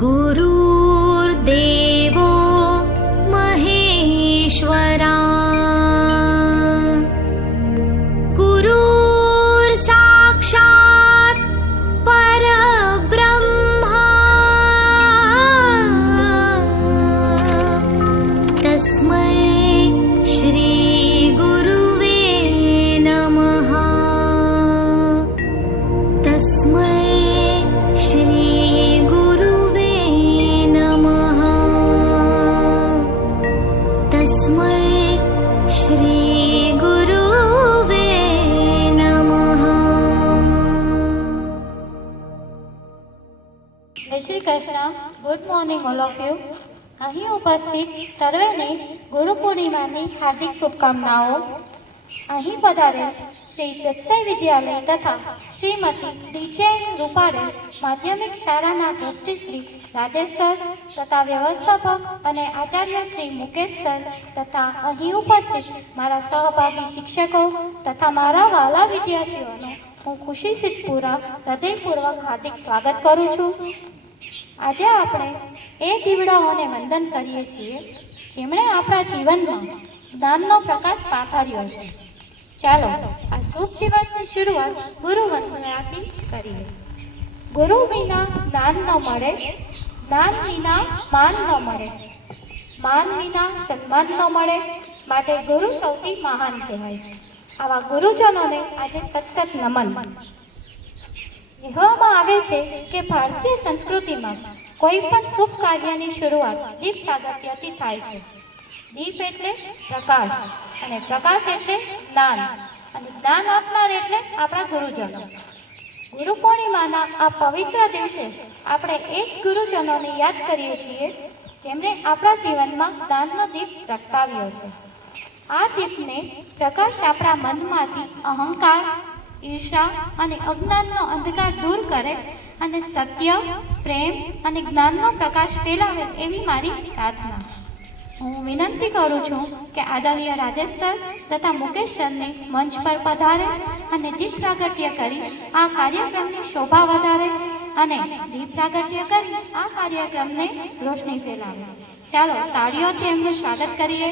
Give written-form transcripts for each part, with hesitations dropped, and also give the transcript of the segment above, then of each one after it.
गुरुर्देवो महेश्वरा गुरुर्साक्षात् परब्रह्मा तस्मै श्री गुरुवे नमः। तस्मै श्री गुरुवे नमः। जय Shri Krishna. Good morning all of you. અહીં ઉપસ્થિત સર્વેને ગુરુ પૂર્ણિમાની હાર્દિક શુભકામનાઓ। અહીં પધારેલ શ્રી દત્સાઈ વિદ્યાલય તથા શ્રીમતી ડીજેન રૂપારેલ માધ્યમિક શાળાના ટ્રસ્ટી શ્રી રાજેશ સર તથા વ્યવસ્થાપક અને આચાર્ય શ્રી મુકેશ સર તથા અહીં ઉપસ્થિત મારા સહભાગી શિક્ષકો તથા મારા વાલા વિદ્યાર્થીઓનો હું ખુશીથી હૃદયપૂર્વક હાર્દિક સ્વાગત કરું છું। આજે આપણે એ દીવડાઓને વંદન કરીએ છીએ જેમણે આપણા જીવનમાં જ્ઞાનનો પ્રકાશ પાથર્યો છે। ચાલો આ શુભ દિવસની શરૂઆત ગુરુ વંદનાથી કરીએ। ગુરુ વિના જ્ઞાન ન મળે, જ્ઞાન વિના માન ન મળે, માન વિના સન્માન ન મળે, માટે ગુરુ સૌથી મહાન કહેવાય। આવા ગુરુજનોને આજે સત્સત નમન। કહેવામાં આવે છે કે ભારતીય સંસ્કૃતિમાં કોઈ પણ શુભ કાર્યની શરૂઆત દીપ પ્રાગટ્યથી થાય છે। દીપ એટલે પ્રકાશ અને પ્રકાશ એટલે જ્ઞાન અને જ્ઞાન આપનાર એટલે આપણા ગુરુજનો। ગુરુ પૂર્ણિમાના આ પવિત્ર દિવસે આપણે એ જ ગુરુજનોને યાદ કરીએ છીએ જેમણે આપણા જીવનમાં જ્ઞાનનો દીપ પ્રગટાવ્યો છે। આ દીપને પ્રકાશ આપણા મનમાંથી અહંકાર, ઈર્ષા અને અજ્ઞાનનો અંધકાર દૂર કરે અને સત્ય, પ્રેમ અને જ્ઞાનનો પ્રકાશ ફેલાવે એવી મારી પ્રાર્થના। હું વિનંતી કરું છું કે આદરણીય રાજેશ સર તથા મુકેશ સરને મંચ પર પધારે અને દીપ પ્રાગટ્ય કરી આ કાર્યક્રમની શોભા વધારે અને દીપ પ્રાગટ્ય કરી આ કાર્યક્રમને રોશની ફેલાવે। ચાલો તાળીઓથી એમનું સ્વાગત કરીએ।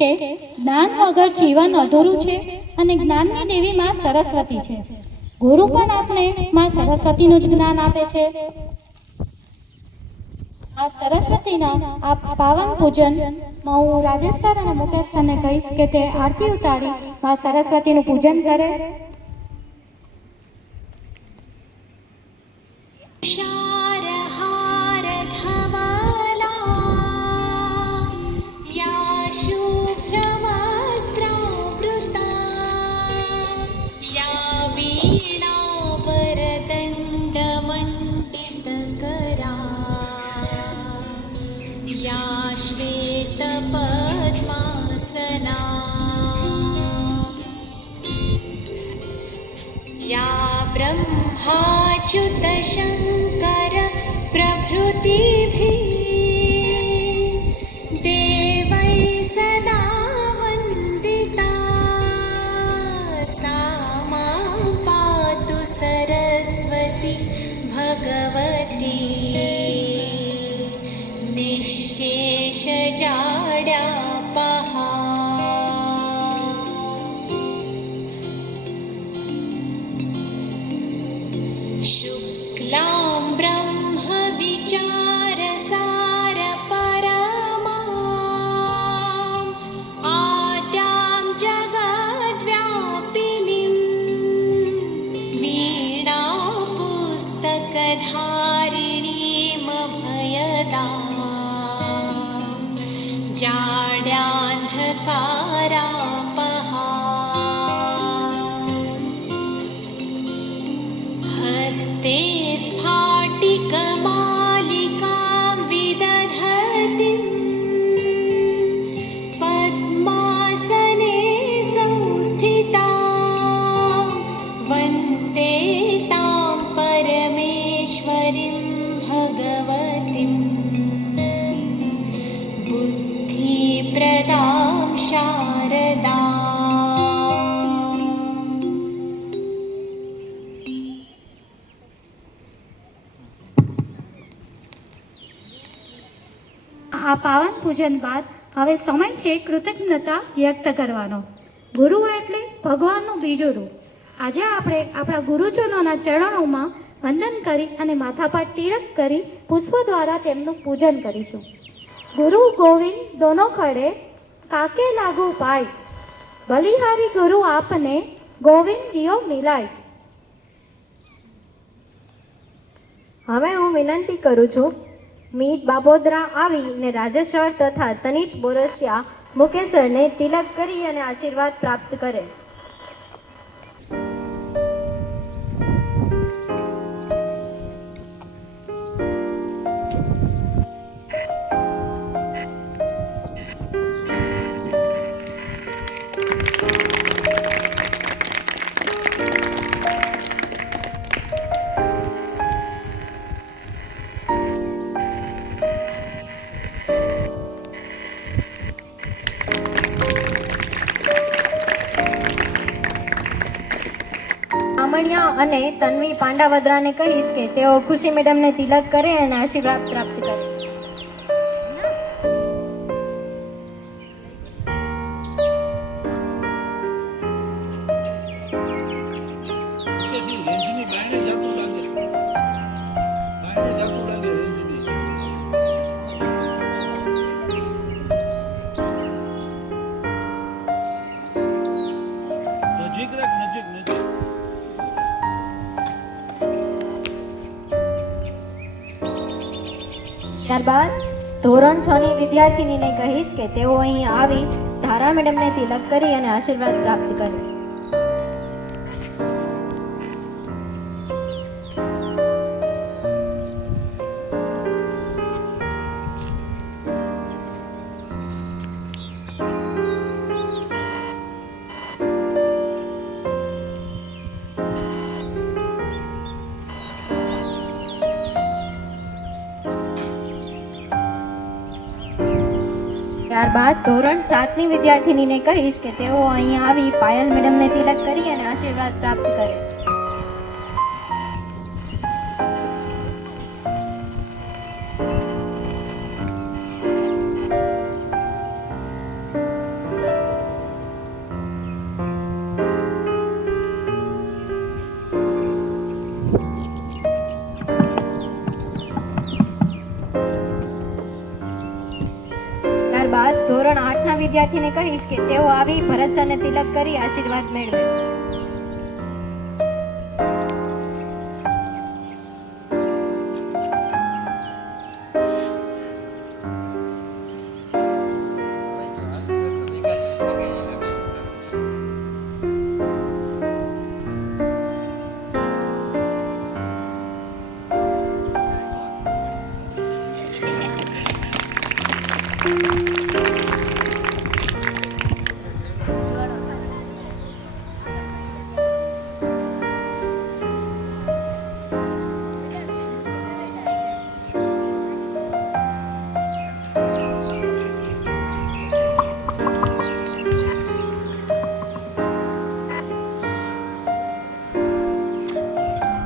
કે જ્ઞાન વગર જીવન અધૂરું છે અને જ્ઞાનની દેવી માં સરસ્વતી છે। ગુરુ પણ આપણે માં સરસ્વતીનું જ જ્ઞાન આપે છે। આ સરસ્વતીના આ પાવન પૂજનમાં હું રાજેશ સર અને મુકેશ સરને કહીશ કે તે આરતી ઉતારી મા સરસ્વતીનું પૂજન કરે. क्षारहारधवला या शुभ्रवस्त्रावृता या वीणावरदण्डमण्डितकरा या श्वेतपद्मासना या ब्रह्माच्युतशङ्कर प्रभृतिभिः देवैः सदा वन्दिता सा मां पातु सरस्वती भगवती निःशेषजाड्यापहा. शुक्लां ब्रह्मविचारसारपरमाम् आद्यां जगद्व्यापिनीं वीणापुस्तकधारिणीमभयदां जाड्यान्धकारापहा. हस्ते स्फाटिकमालिकां विदधतीं पद्मासने संस्थिता वन्दे तां परमेश्वरीं भगवतीं बुद्धिप्रदां शारदा. આ પાવન પૂજન બાદ હવે સમય છે કૃતજ્ઞતા વ્યક્ત કરવાનો. ગુરુ એટલે ભગવાનનું બીજું રૂપ. આજે આપણે આપણા ગુરુજનોના ચરણોમાં વંદન કરી અને માથા પર તિલક કરી પુષ્પો દ્વારા તેમનું પૂજન કરીશું. ગુરુ ગોવિંદ દોનો ખડે કાકે લાગુ પાય, બલિહારી ગુરુ આપને ગોવિંદ દિયો મિલાય. હવે હું વિનંતી કરું છું મીત બાબોદરા આવીને રાજેશ સર તથા તનિષ બોરસિયા મુકેશ સરને તિલક કરી અને આશીર્વાદ પ્રાપ્ત કરે. બામણિયા અને તન્વી પાંડાવદરાને કહીશ કે તેઓ ખુશી મેડમને તિલક કરે અને આશીર્વાદ પ્રાપ્ત કરે. ત્યારબાદ ધોરણ 6 ની વિદ્યાર્થીનીને કહીશ કે તેઓ અહીં આવી ધારા મેડમને તિલક કરી અને આશીર્વાદ પ્રાપ્ત કરે. ત્યારબાદ ધોરણ 7 ની વિદ્યાર્થીનીને કહીશ કે તેઓ અહીં આવી પાયલ મેડમને તિલક કરી અને આશીર્વાદ પ્રાપ્ત કરે. ત્યારબાદ ધોરણ 8ના વિદ્યાર્થીને કહીશ કે તેઓ આવી ભરત સરને તિલક કરી આશીર્વાદ મેળવે.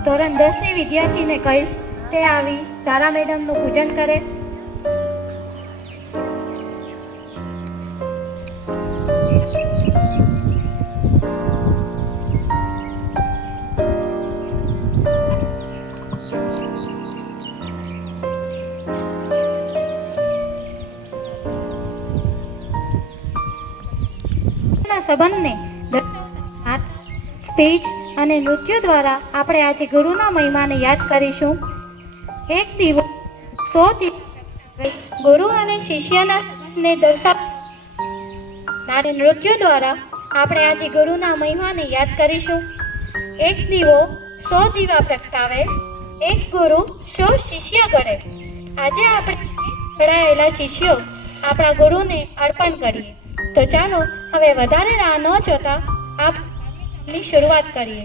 ધોરણ 10ની વિદ્યાર્થીને કહીશ તે આવી તારા મેડમનું પૂજન કરે. સંબંધને દર્શાવતા સ્પીચ અને નૃત્ય દ્વારા આપણે આજે ગુરુના મહિમાને યાદ કરીશું. એક દિવસ 100 દિવસ ગુરુ અને શિષ્યના સંબંધને દર્શાવતા નૃત્ય દ્વારા આપણે આજે ગુરુના મહિમાને યાદ કરીશું. એક દીવો 100 દીવા પ્રગટાવે, એક ગુરુ 100 શિષ્ય ઘડે. આજે આપણે ઘડાયેલા શિષ્યો આપણા ગુરુને અર્પણ કરીએ. તો ચાલો હવે વધારે રાહ ન જોતા કાર્યક્રમની શરૂઆત કરીએ.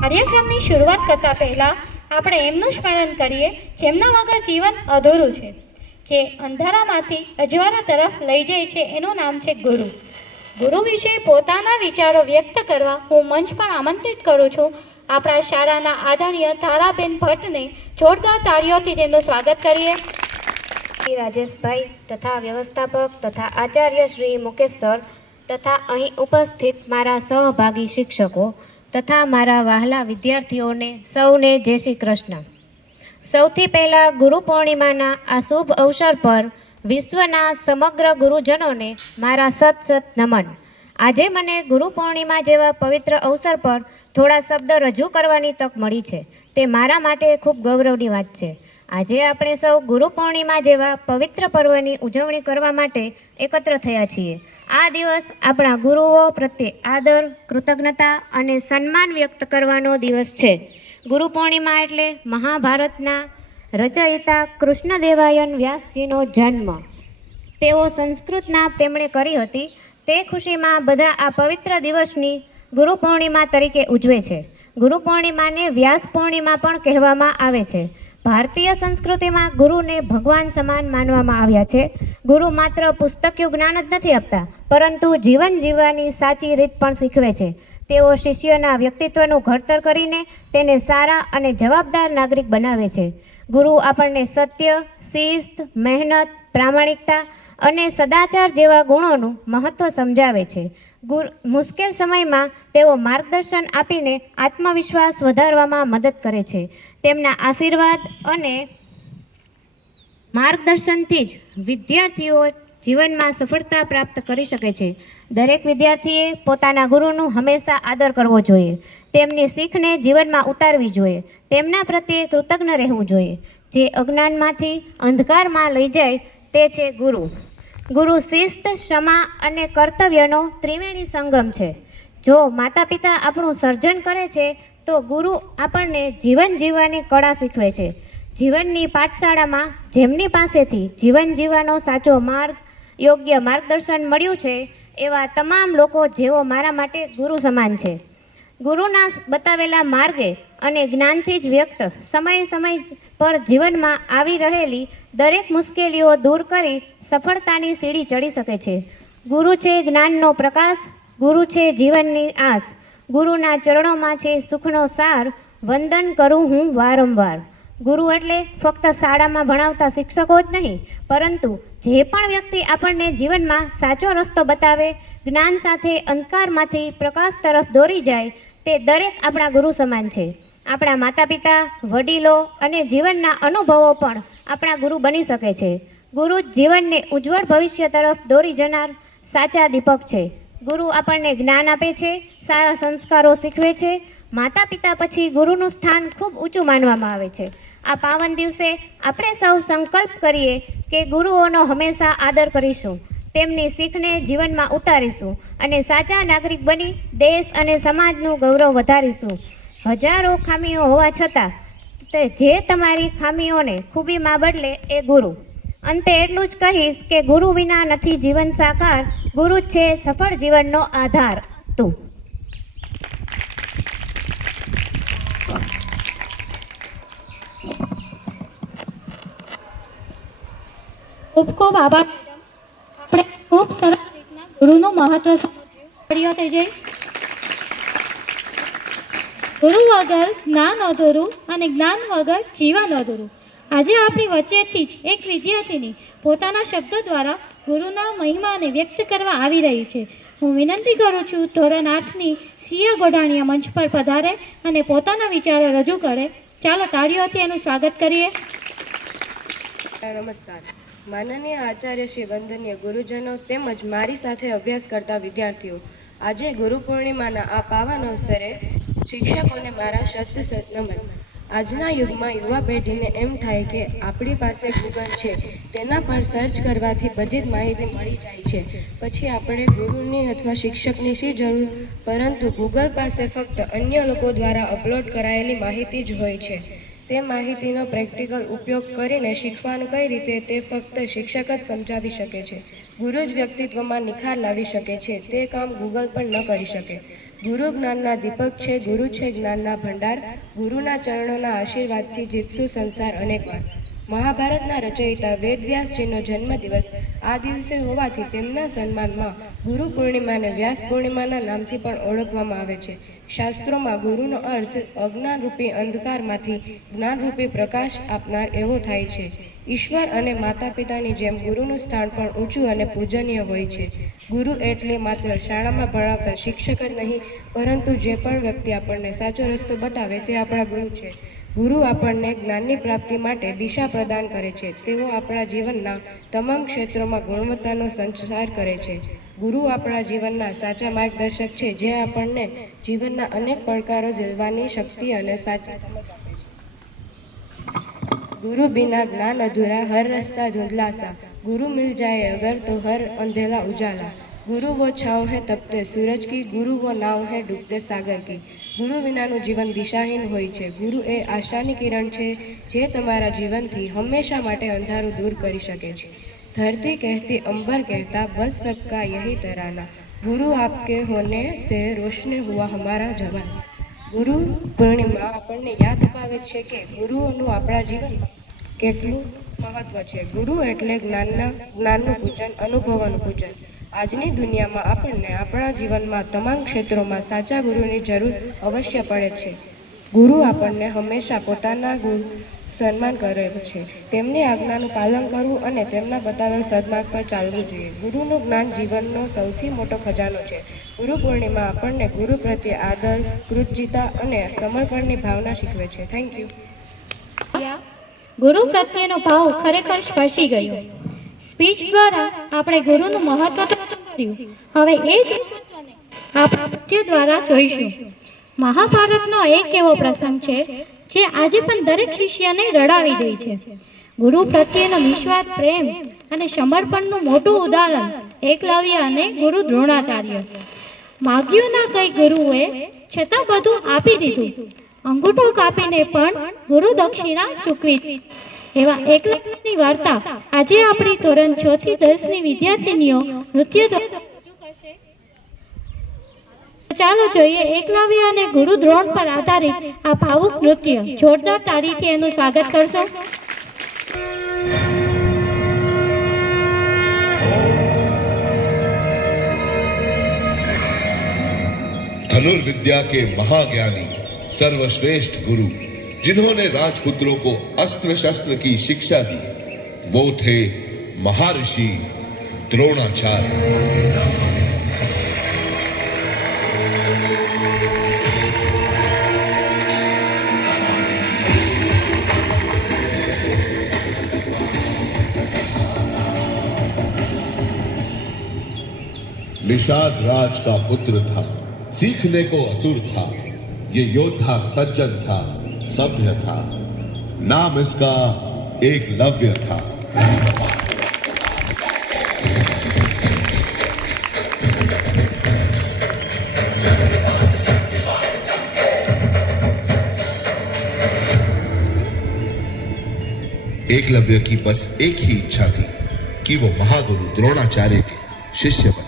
કાર્યક્રમની શરૂઆત કરતા પહેલા આપણે એમનું સ્મરણ કરીએ જેમના વગર જીવન અધૂરું છે, જે અંધારામાંથી અજવાળા તરફ લઈ જાય છે. એનું નામ છે ગુરુ. ગુરુ વિશે પોતાના વિચારો વ્યક્ત કરવા હું મંચ પર આમંત્રિત કરું છું આપણા શાળાના આદરણીય તારાબેન ભટ્ટને. જોરદાર તાળીઓથી તેમનું સ્વાગત કરીએ. શ્રી રાજેશભાઈ તથા વ્યવસ્થાપક તથા આચાર્ય શ્રી મુકેશ સર તથા અહીં ઉપસ્થિત મારા સહભાગી શિક્ષકો તથા મારા વહાલા વિદ્યાર્થીઓને સૌને જય શ્રી કૃષ્ણ. સૌથી પહેલાં ગુરુ પૂર્ણિમાના આ શુભ અવસર પર વિશ્વના સમગ્ર ગુરુજનોને મારા સત નમન. આજે મને ગુરુ પૂર્ણિમા જેવા પવિત્ર અવસર પર થોડા શબ્દ રજૂ કરવાની તક મળી છે, તે મારા માટે ખૂબ ગૌરવની વાત છે. આજે આપણે સૌ ગુરુ પૂર્ણિમા જેવા પવિત્ર પર્વની ઉજવણી કરવા માટે એકત્ર થયા છીએ. આ દિવસ આપણા ગુરુઓ પ્રત્યે આદર, કૃતજ્ઞતા અને સન્માન વ્યક્ત કરવાનો દિવસ છે. ગુરુ પૂર્ણિમા એટલે મહાભારતના રચયિતા કૃષ્ણદેવાયન વ્યાસજીનો જન્મ. તેઓ સંસ્કૃતના તેમણે કરી હતી. તે ખુશીમાં બધા આ પવિત્ર દિવસની ગુરુ પૂર્ણિમા તરીકે ઉજવે છે. ગુરુ પૂર્ણિમાને વ્યાસ પૂર્ણિમા પણ કહેવામાં આવે છે. ભારતીય સંસ્કૃતિમાં ગુરુને ભગવાન સમાન માનવામાં આવ્યા છે. ગુરુ માત્ર પુસ્તકીય જ્ઞાન જ નથી આપતા, પરંતુ જીવન જીવવાની સાચી રીત પણ શીખવે છે. તેઓ શિષ્યના વ્યક્તિત્વનું ઘડતર કરીને તેને સારા અને જવાબદાર નાગરિક બનાવે છે. ગુરુ આપણને સત્ય, શિસ્ત, મહેનત, પ્રામાણિકતા અને સદાચાર જેવા ગુણોનું મહત્ત્વ સમજાવે છે. મુશ્કેલ સમયમાં તેઓ માર્ગદર્શન આપીને આત્મવિશ્વાસ વધારવામાં મદદ કરે છે. તેમના આશીર્વાદ અને માર્ગદર્શનથી જ વિદ્યાર્થીઓ જીવનમાં સફળતા પ્રાપ્ત કરી શકે છે. દરેક વિદ્યાર્થીએ પોતાના ગુરુનું હંમેશા આદર કરવો જોઈએ. તેમની શીખને જીવનમાં ઉતારવી જોઈએ. તેમના પ્રત્યે કૃતજ્ઞ રહેવું જોઈએ. જે અજ્ઞાનમાંથી અંધકારમાં લઈ જાય તે છે ગુરુ. ગુરુ શિસ્ત, ક્ષમા અને કર્તવ્યનો ત્રિવેણી સંગમ છે. જો માતા પિતા આપણું સર્જન કરે છે તો ગુરુ આપણને જીવન જીવવાની કળા શીખવે છે. જીવનની પાઠશાળામાં જેમની પાસેથી જીવન જીવવાનો સાચો માર્ગ, યોગ્ય માર્ગદર્શન મળ્યું છે એવા તમામ લોકો જેઓ મારા માટે ગુરુ સમાન છે. ગુરુના બતાવેલા માર્ગે અને જ્ઞાનથી જ વ્યક્ત સમય પર જીવનમાં આવી રહેલી દરેક મુશ્કેલીઓ દૂર કરી સફળતાની સીડી ચડી શકે છે. ગુરુ છે જ્ઞાનનો પ્રકાશ, ગુરુ છે જીવનની આસ, ગુરુના ચરણોમાં છે સુખનો સાર, વંદન કરું હું વારંવાર. ગુરુ એટલે ફક્ત શાળામાં ભણાવતા શિક્ષકો જ નહીં, પરંતુ જે પણ વ્યક્તિ આપણને જીવનમાં સાચો રસ્તો બતાવે, જ્ઞાન સાથે અંધકારમાંથી પ્રકાશ તરફ દોરી જાય, તે દરેક આપણા ગુરુ સમાન છે. આપણા માતા પિતા, વડીલો અને જીવનના અનુભવો પણ આપણા ગુરુ બની શકે છે. ગુરુ જીવનને ઉજ્જવળ ભવિષ્ય તરફ દોરી જનાર સાચા દીપક છે. ગુરુ આપણને જ્ઞાન આપે છે, સારા સંસ્કારો શીખવે છે. માતા પિતા પછી ગુરુનું સ્થાન ખૂબ ઊંચું માનવામાં આવે છે. આ પાવન દિવસે આપણે સૌ સંકલ્પ કરીએ કે ગુરુઓનો હંમેશા આદર કરીશું, તેમની શીખને જીવનમાં ઉતારીશું અને સાચા નાગરિક બની દેશ અને સમાજનું ગૌરવ વધારીશું. હજારો ખામીઓ હોવા છતાં જે તમારી ખામીઓને ખૂબીમાં બદલે એ ગુરુ. અંતે એટલું જ કહીશ કે ગુરુ વિના નથી જીવન સાકાર, ગુરુ જ છે સફળ જીવનનો આધાર. તું ખૂબ ખૂબ આભાર. આપણે ખૂબ સરસ રીતના ગુરુનું મહત્વ સમજ્યો થઈ જાય. ગુરુ વગર જ્ઞાન અધૂરું અને જ્ઞાન વગર જીવન અધૂરું. આજે આપણી વચ્ચેથી જ એક વિદ્યાર્થીની પોતાના શબ્દો દ્વારા ગુરુના મહિમાને વ્યક્ત કરવા આવી રહી છે. હું વિનંતી કરું છું ધોરણ 8ની શ્રીયા ગોઢાણીયા મંચ પર પધારે અને પોતાના વિચારો રજૂ કરે. ચાલો તાળીઓથી એનું સ્વાગત કરીએ. નમસ્કાર. માનનીય આચાર્ય શ્રી વંદનીય ગુરુજનો તેમજ મારી સાથે અભ્યાસ કરતા વિદ્યાર્થીઓ, આજે ગુરુ પૂર્ણિમાના આ પાવન અવસરે શિક્ષકોને મારા શત નમન. આજના યુગમાં યુવા પેઢીને એમ થાય કે આપણી પાસે ગૂગલ છે, તેના પર સર્ચ કરવાથી બધી જ માહિતી મળી જાય છે, પછી આપણે ગુરુની અથવા શિક્ષકની શી જરૂર? પરંતુ ગૂગલ પાસે ફક્ત અન્ય લોકો દ્વારા અપલોડ કરાયેલી માહિતી જ હોય છે. તે માહિતીનો પ્રેક્ટિકલ ઉપયોગ કરીને શીખવાનું કઈ રીતે તે ફક્ત શિક્ષક જ સમજાવી શકે છે. ગુરુ જ વ્યક્તિત્વમાં નિખાર લાવી શકે છે, તે કામ ગૂગલ પણ ન કરી શકે. ગુરુ જ્ઞાનના દીપક છે, ગુરુ છે જ્ઞાનના ભંડાર. ગુરુના ચરણોના આશીર્વાદથી જીતશું સંસાર અનેકવાર. મહાભારતના રચયિતા વેદવ્યાસજીનો જન્મદિવસ આ દિવસે હોવાથી તેમના સન્માનમાં ગુરુ પૂર્ણિમાને વ્યાસ પૂર્ણિમાના નામથી પણ ઓળખવામાં આવે છે. શાસ્ત્રોમાં ગુરુનો અર્થ અજ્ઞાનરૂપી અંધકારમાંથી જ્ઞાનરૂપી પ્રકાશ આપનાર એવો થાય છે. ઈશ્વર અને માતા પિતાની જેમ ગુરુનું સ્થાન પણ ઊંચું અને પૂજનીય હોય છે. ગુરુ એટલે માત્ર શાળામાં ભણાવતા શિક્ષક જ નહીં, પરંતુ જે પણ વ્યક્તિ આપણને સાચો રસ્તો બતાવે તે આપણા ગુરુ છે. ગુરુ આપણને જ્ઞાનની પ્રાપ્તિ માટે દિશા પ્રદાન કરે છે. તેઓ આપણા જીવનના તમામ ક્ષેત્રોમાં ગુણવત્તાનો સંચાર કરે છે. ગુરુ આપણા જીવનના સાચા માર્ગદર્શક છે, જે આપણને જીવનના અનેક પડકારો ઝીલવાની શક્તિ અને સાચી સમજ આપે છે. गुरु बिना ज्ञान अधूरा, हर रास्ता धुंधला सा. गुरु मिल जाए अगर तो हर अंधेला उजाला. गुरु वो छाँव है तपते सूरज की, गुरु वो नाव है डूबते सागर की. ગુરુ વિનાનું જીવન દિશાહીન હોય છે. ગુરુ એ આશાની કિરણ છે, જે તમારા જીવનથી હંમેશા માટે અંધારું દૂર કરી શકે છે. ધરતી કહેતી અંબર કહેતા બસ સબકા યહી તરાના. ગુરુ આપકે હોને સે રોશને હુઆ હમારા જવાન. ગુરુ પૂર્ણિમા આપણને યાદ અપાવે છે કે ગુરુઓનું આપણા જીવનમાં કેટલું મહત્વ છે. ગુરુ એટલે જ્ઞાનનું પૂજન, અનુભવોનું પૂજન. આજની દુનિયામાં આપણને આપણા જીવનમાં તમામ ક્ષેત્રોમાં સાચા ગુરુની જરૂર અવશ્ય પડે છે. ગુરુ આપણને હંમેશા પોતાના ગુરુ સન્માન કરે છે, તેમની આજ્ઞાનું પાલન કરવું અને તેમના બતાવેલ સદમાર્ગ પર ચાલવું જોઈએ. ગુરુનું જ્ઞાન જીવનનો સૌથી મોટો ખજાનો છે. ગુરુ પૂર્ણિમા આપણને ગુરુ પ્રત્યે આદર, કૃતજ્ઞતા અને સમર્પણની ભાવના શીખવે છે. Thank you. ગુરુ પ્રત્યેનો ભાવ ખરેખર સ્પર્શી ગયો. સ્પીચ દ્વારા આપણે ગુરુનું મહત્વ તો કર્યું, હવે એ જ મહત્વને આપણે નૃત્ય દ્વારા જોઈશું. મહાભારતનો એક એવો પ્રસંગ છે જે આજે પણ દરેક શિષ્યને રડાવી દે છે. ગુરુ પ્રત્યેનો નિસ્વાર્થ પ્રેમ અને સમર્પણનું મોટું ઉદાહરણ એકલવ્ય અને ગુરુ દ્રોણાચાર્ય. માગ્યું ના કઈ ગુરુએ છતાં બધું આપી દીધું, અંગૂઠો કાપીને પણ ગુરુ દક્ષિણા ચૂકવી. એવા એકલવ્યની વાર્તા આજે આપણી ધોરણ 6 થી 10ની વિદ્યાર્થીનીઓ નૃત્ય દ્વારા રજૂ કરશે. ચાલો જોઈએ એકલવ્ય અને ગુરુ દ્રોણ પર આધારિત આ ભાવુક નૃત્ય. જોરદાર તાળીથી એનું સ્વાગત કરશો. धनुर्विद्या के महाज्ञानी सर्वश्रेष्ठ गुरु जिन्होंने राजपुत्रों को अस्त्र शस्त्र की शिक्षा दी, वो थे महर्षि द्रोणाचार्य. निषाद राज का पुत्र था, सीखने को आतुर था, ये योद्धा सज्जन था, सभ्य था, नाम इसका एकलव्य था। एकलव्य की बस एक ही इच्छा थी कि वो महागुरु द्रोणाचार्य के शिष्य बने।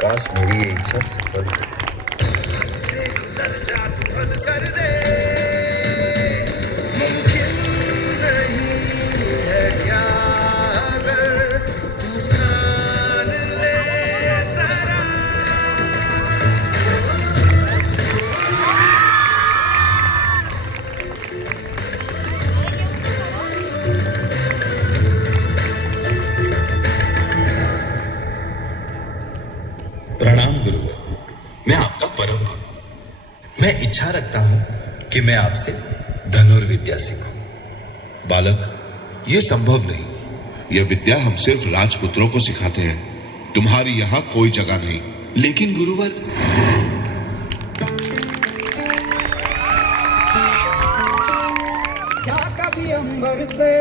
काश मेरी ये इच्छा सफल हो। प्रणाम गुरुवर, मैं आपका परम भक्त। मैं इच्छा रखता हूं कि मैं आपसे धनुर्विद्या सीखूं। बालक, ये संभव नहीं। यह विद्या हम सिर्फ राजपुत्रों को सिखाते हैं। तुम्हारी यहाँ कोई जगह नहीं। लेकिन गुरुवर, क्या कभी अंबर से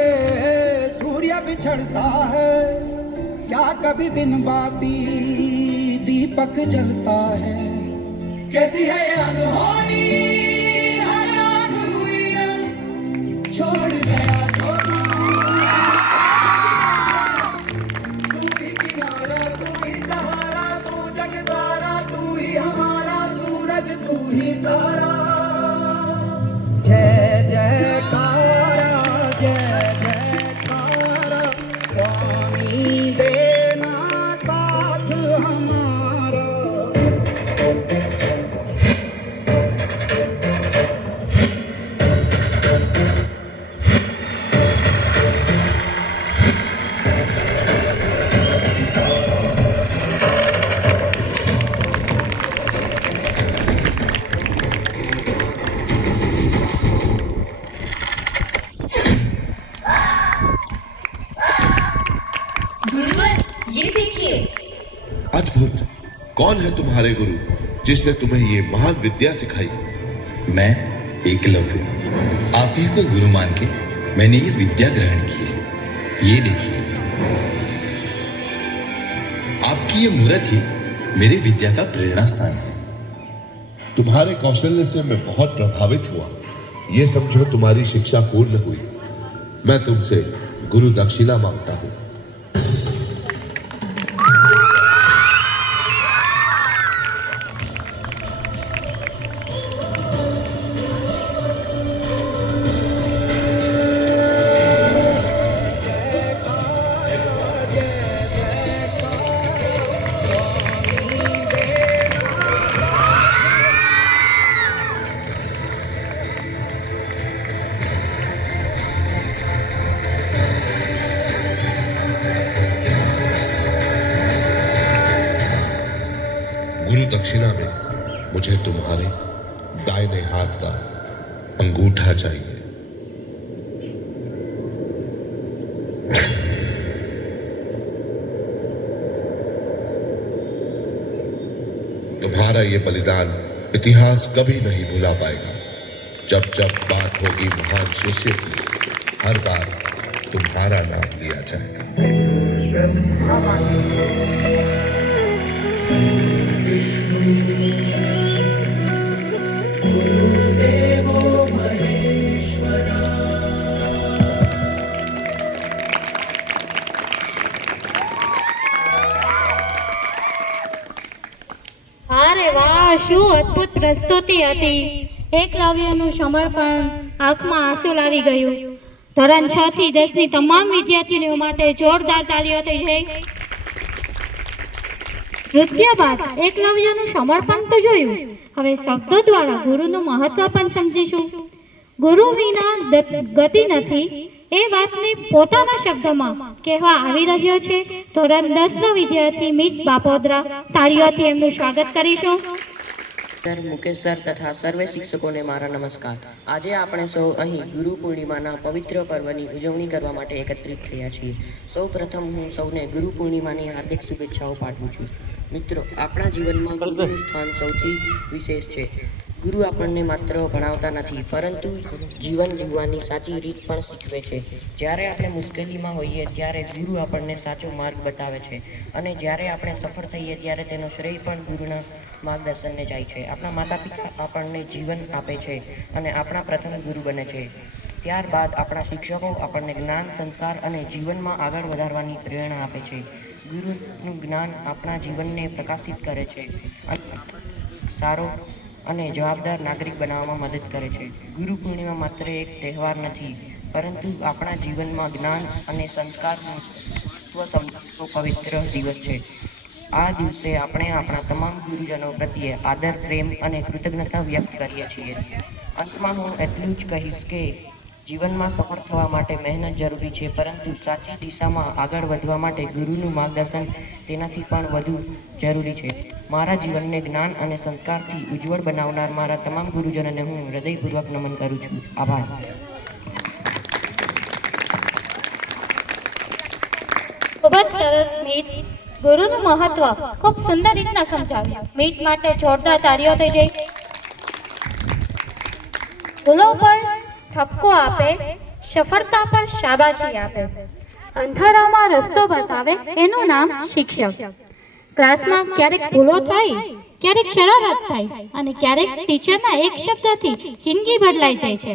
सूर्य बिछड़ता है, क्या कभी बिन बाती दीपक जलता है। कैसी है ये अनहोनी हैरान हुई रंग छोड़ गया छोड़ना। तू ही किनारा, तू ही सहारा, तू जग सारा, तू ही हमारा सूरज, तू ही तारा। जय जयकारा, जय जयकारा, स्वामी देना साथ हमारा। अद्भुत। कौन है तुम्हारे गुरु जिसने तुम्हें ये महान विद्या सिखाई? मैं एकलव्य, आप ही को गुरु मान के मैंने ये विद्या ग्रहण की है। ये देखिए, आपकी ये मूर्त ही मेरी विद्या का प्रेरणा स्थान है। तुम्हारे कौशल्य से मैं बहुत प्रभावित हुआ। ये समझो तुम्हारी शिक्षा पूर्ण हुई। मैं तुमसे गुरु दक्षिणा मांगता हूँ। गुरु दक्षिणा में मुझे तुम्हारे दाहिने हाथ का अंगूठा चाहिए। तुम्हारा ये बलिदान इतिहास कभी नहीं भुला पाएगा। जब जब बात होगी महान शिष्य की, हर बार तुम्हारा नाम लिया जाएगा। અરે વાહ, શું અદ્ભુત પ્રસ્તુતિ હતી. એકલવ્યનું સમર્પણ આંખમાં આંસુ લાવી ગયું. ધોરણ 6 થી 10 ની તમામ વિદ્યાર્થીઓ માટે જોરદાર તાળીઓ થઈ જાય. નૃત્ય બાદ એકલવ્યનું સમર્પણ તો જોયું, હવે શબ્દો દ્વારા ગુરુનું મહત્વ પણ સમજીશું. ગુરુ વિના ગતિ નથી, એ વાતને પોતાના શબ્દોમાં કહેવા આવી રહ્યો છે ધોરણ 10નો વિદ્યાર્થી મિત બાપોદરા. તાળીઓથી એમનું સ્વાગત કરીશું. સર, મુકેશ સર તથા સર્વે શિક્ષકોને મારા નમસ્કાર. આજે આપણે સૌ અહીં ગુરુ પૂર્ણિમાના પવિત્ર પર્વની ઉજવણી કરવા માટે એકત્રિત થયા છીએ. સૌ પ્રથમ હું સૌને ગુરુ પૂર્ણિમાની હાર્દિક શુભેચ્છાઓ પાઠવું છું. મિત્રો, આપણા જીવનમાં ગુરુનું સ્થાન સૌથી વિશેષ છે. ગુરુ આપણને માત્ર ભણાવતા નથી, પરંતુ જીવન જીવવાની સાચી રીત પણ શીખવે છે. જ્યારે આપણે મુશ્કેલીમાં હોઈએ ત્યારે ગુરુ આપણને સાચો માર્ગ બતાવે છે, અને જ્યારે આપણે સફળ થઈએ ત્યારે તેનો શ્રેય પણ ગુરુના માર્ગદર્શનને જાય છે. આપણા માતા પિતા આપણને જીવન આપે છે અને આપણા પ્રથમ ગુરુ બને છે. ત્યારબાદ આપણા શિક્ષકો આપણને જ્ઞાન, સંસ્કાર અને જીવનમાં આગળ વધારવાની પ્રેરણા આપે છે. ગુરુનું જ્ઞાન આપણા જીવનને પ્રકાશિત કરે છે અને સારો અને જવાબદાર નાગરિક બનાવવામાં મદદ કરે છે. ગુરુ પૂર્ણિમા માત્ર એક તહેવાર નથી, પરંતુ આપણા જીવનમાં જ્ઞાન અને સંસ્કારનું મહત્વ સમજવાનો પવિત્ર દિવસ છે. આ દિવસે આપણે આપણા તમામ ગુરુજનો પ્રત્યે આદર, પ્રેમ અને કૃતજ્ઞતા વ્યક્ત કરીએ છીએ. અંતમાં હું એટલું જ કહીશ કે જીવનમાં સફળ થવા માટે મહેનત જરૂરી છે, પરંતુ સાચી દિશામાં આગળ વધવા માટે ગુરુનું માર્ગદર્શન તેનાથી પણ વધુ જરૂરી છે. મારા જીવનને જ્ઞાન અને સંસ્કારથી ઉજ્જવળ બનાવનાર મારા તમામ ગુરુજનોને હું હૃદયપૂર્વક નમન કરું છું. આભાર. ખૂબ જ સરસ મિત. ગુરુનું મહત્વ ખૂબ સુંદર રીતના સમજાવ્યું. મિત માટે જોરદાર તાળીઓ થઈ જાય. ભૂલો પર ઠપકો આપે, સફળતા પર શાબાશી આપે, અંધારામાં રસ્તો બતાવે, એનું નામ શિક્ષક. ક્લાસમાં ક્યારેક ભૂલો થાય, ક્યારેક શરારત થાય અને ક્યારેક ટીચરના એક શબ્દથી જિંદગી બદલાઈ જાય છે.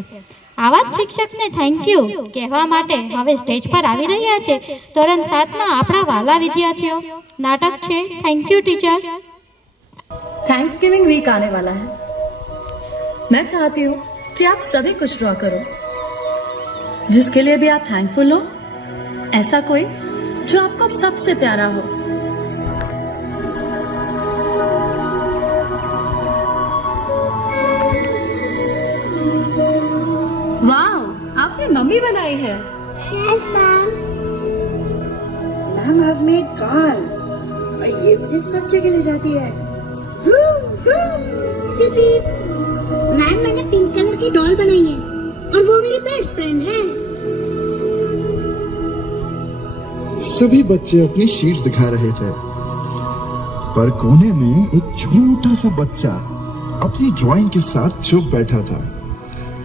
આવા જ શિક્ષકને થેન્ક યુ કહેવા માટે હવે સ્ટેજ પર આવી રહ્યા છે ધોરણ 7ના આપણા વાલા વિદ્યાર્થીઓ. નાટક છે thank you teacher. Thanksgiving week आने वाला है. मैं चाहती हूँ कि आप सभी कुछ ड्रॉ करो जिसके लिए भी आप थैंकफुल हो. ऐसा कोई जो आपको सबसे प्यारा हो. वाह, आपने मम्मी बनाई है. Yes ma'am. Ma'am I made car और ये मुझे सब जगह ले जाती है. Beep beep. मैम, मैंने पिंक कलर की डॉल बनाई है और वो मेरी बेस्ट फ्रेंड है. सभी बच्चे अपनी शीट्स दिखा रहे थे, पर कोने में एक छोटा सा बच्चा अपनी ड्राइंग के साथ चुप बैठा था.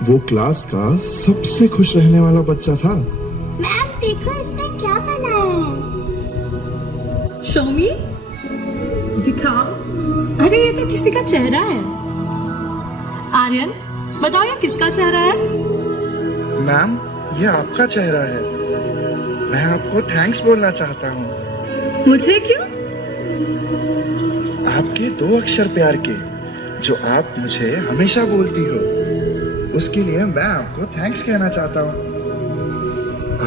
वो क्लास का सबसे खुश रहने वाला बच्चा था. मैम देखो, इसने क्या बनाया है. शो मी, दिखाओ. अरे ये तो किसी का चेहरा है. आर्यन, बताओ ये किसका चेहरा है. मैम, ये आपका चेहरा है. मैं आपको थैंक्स बोलना चाहता हूँ. मुझे क्यों. आपके 2 अक्षर प्यार के जो आप मुझे हमेशा बोलती हो, उसके लिए मैं आपको थैंक्स कहना चाहता हूँ.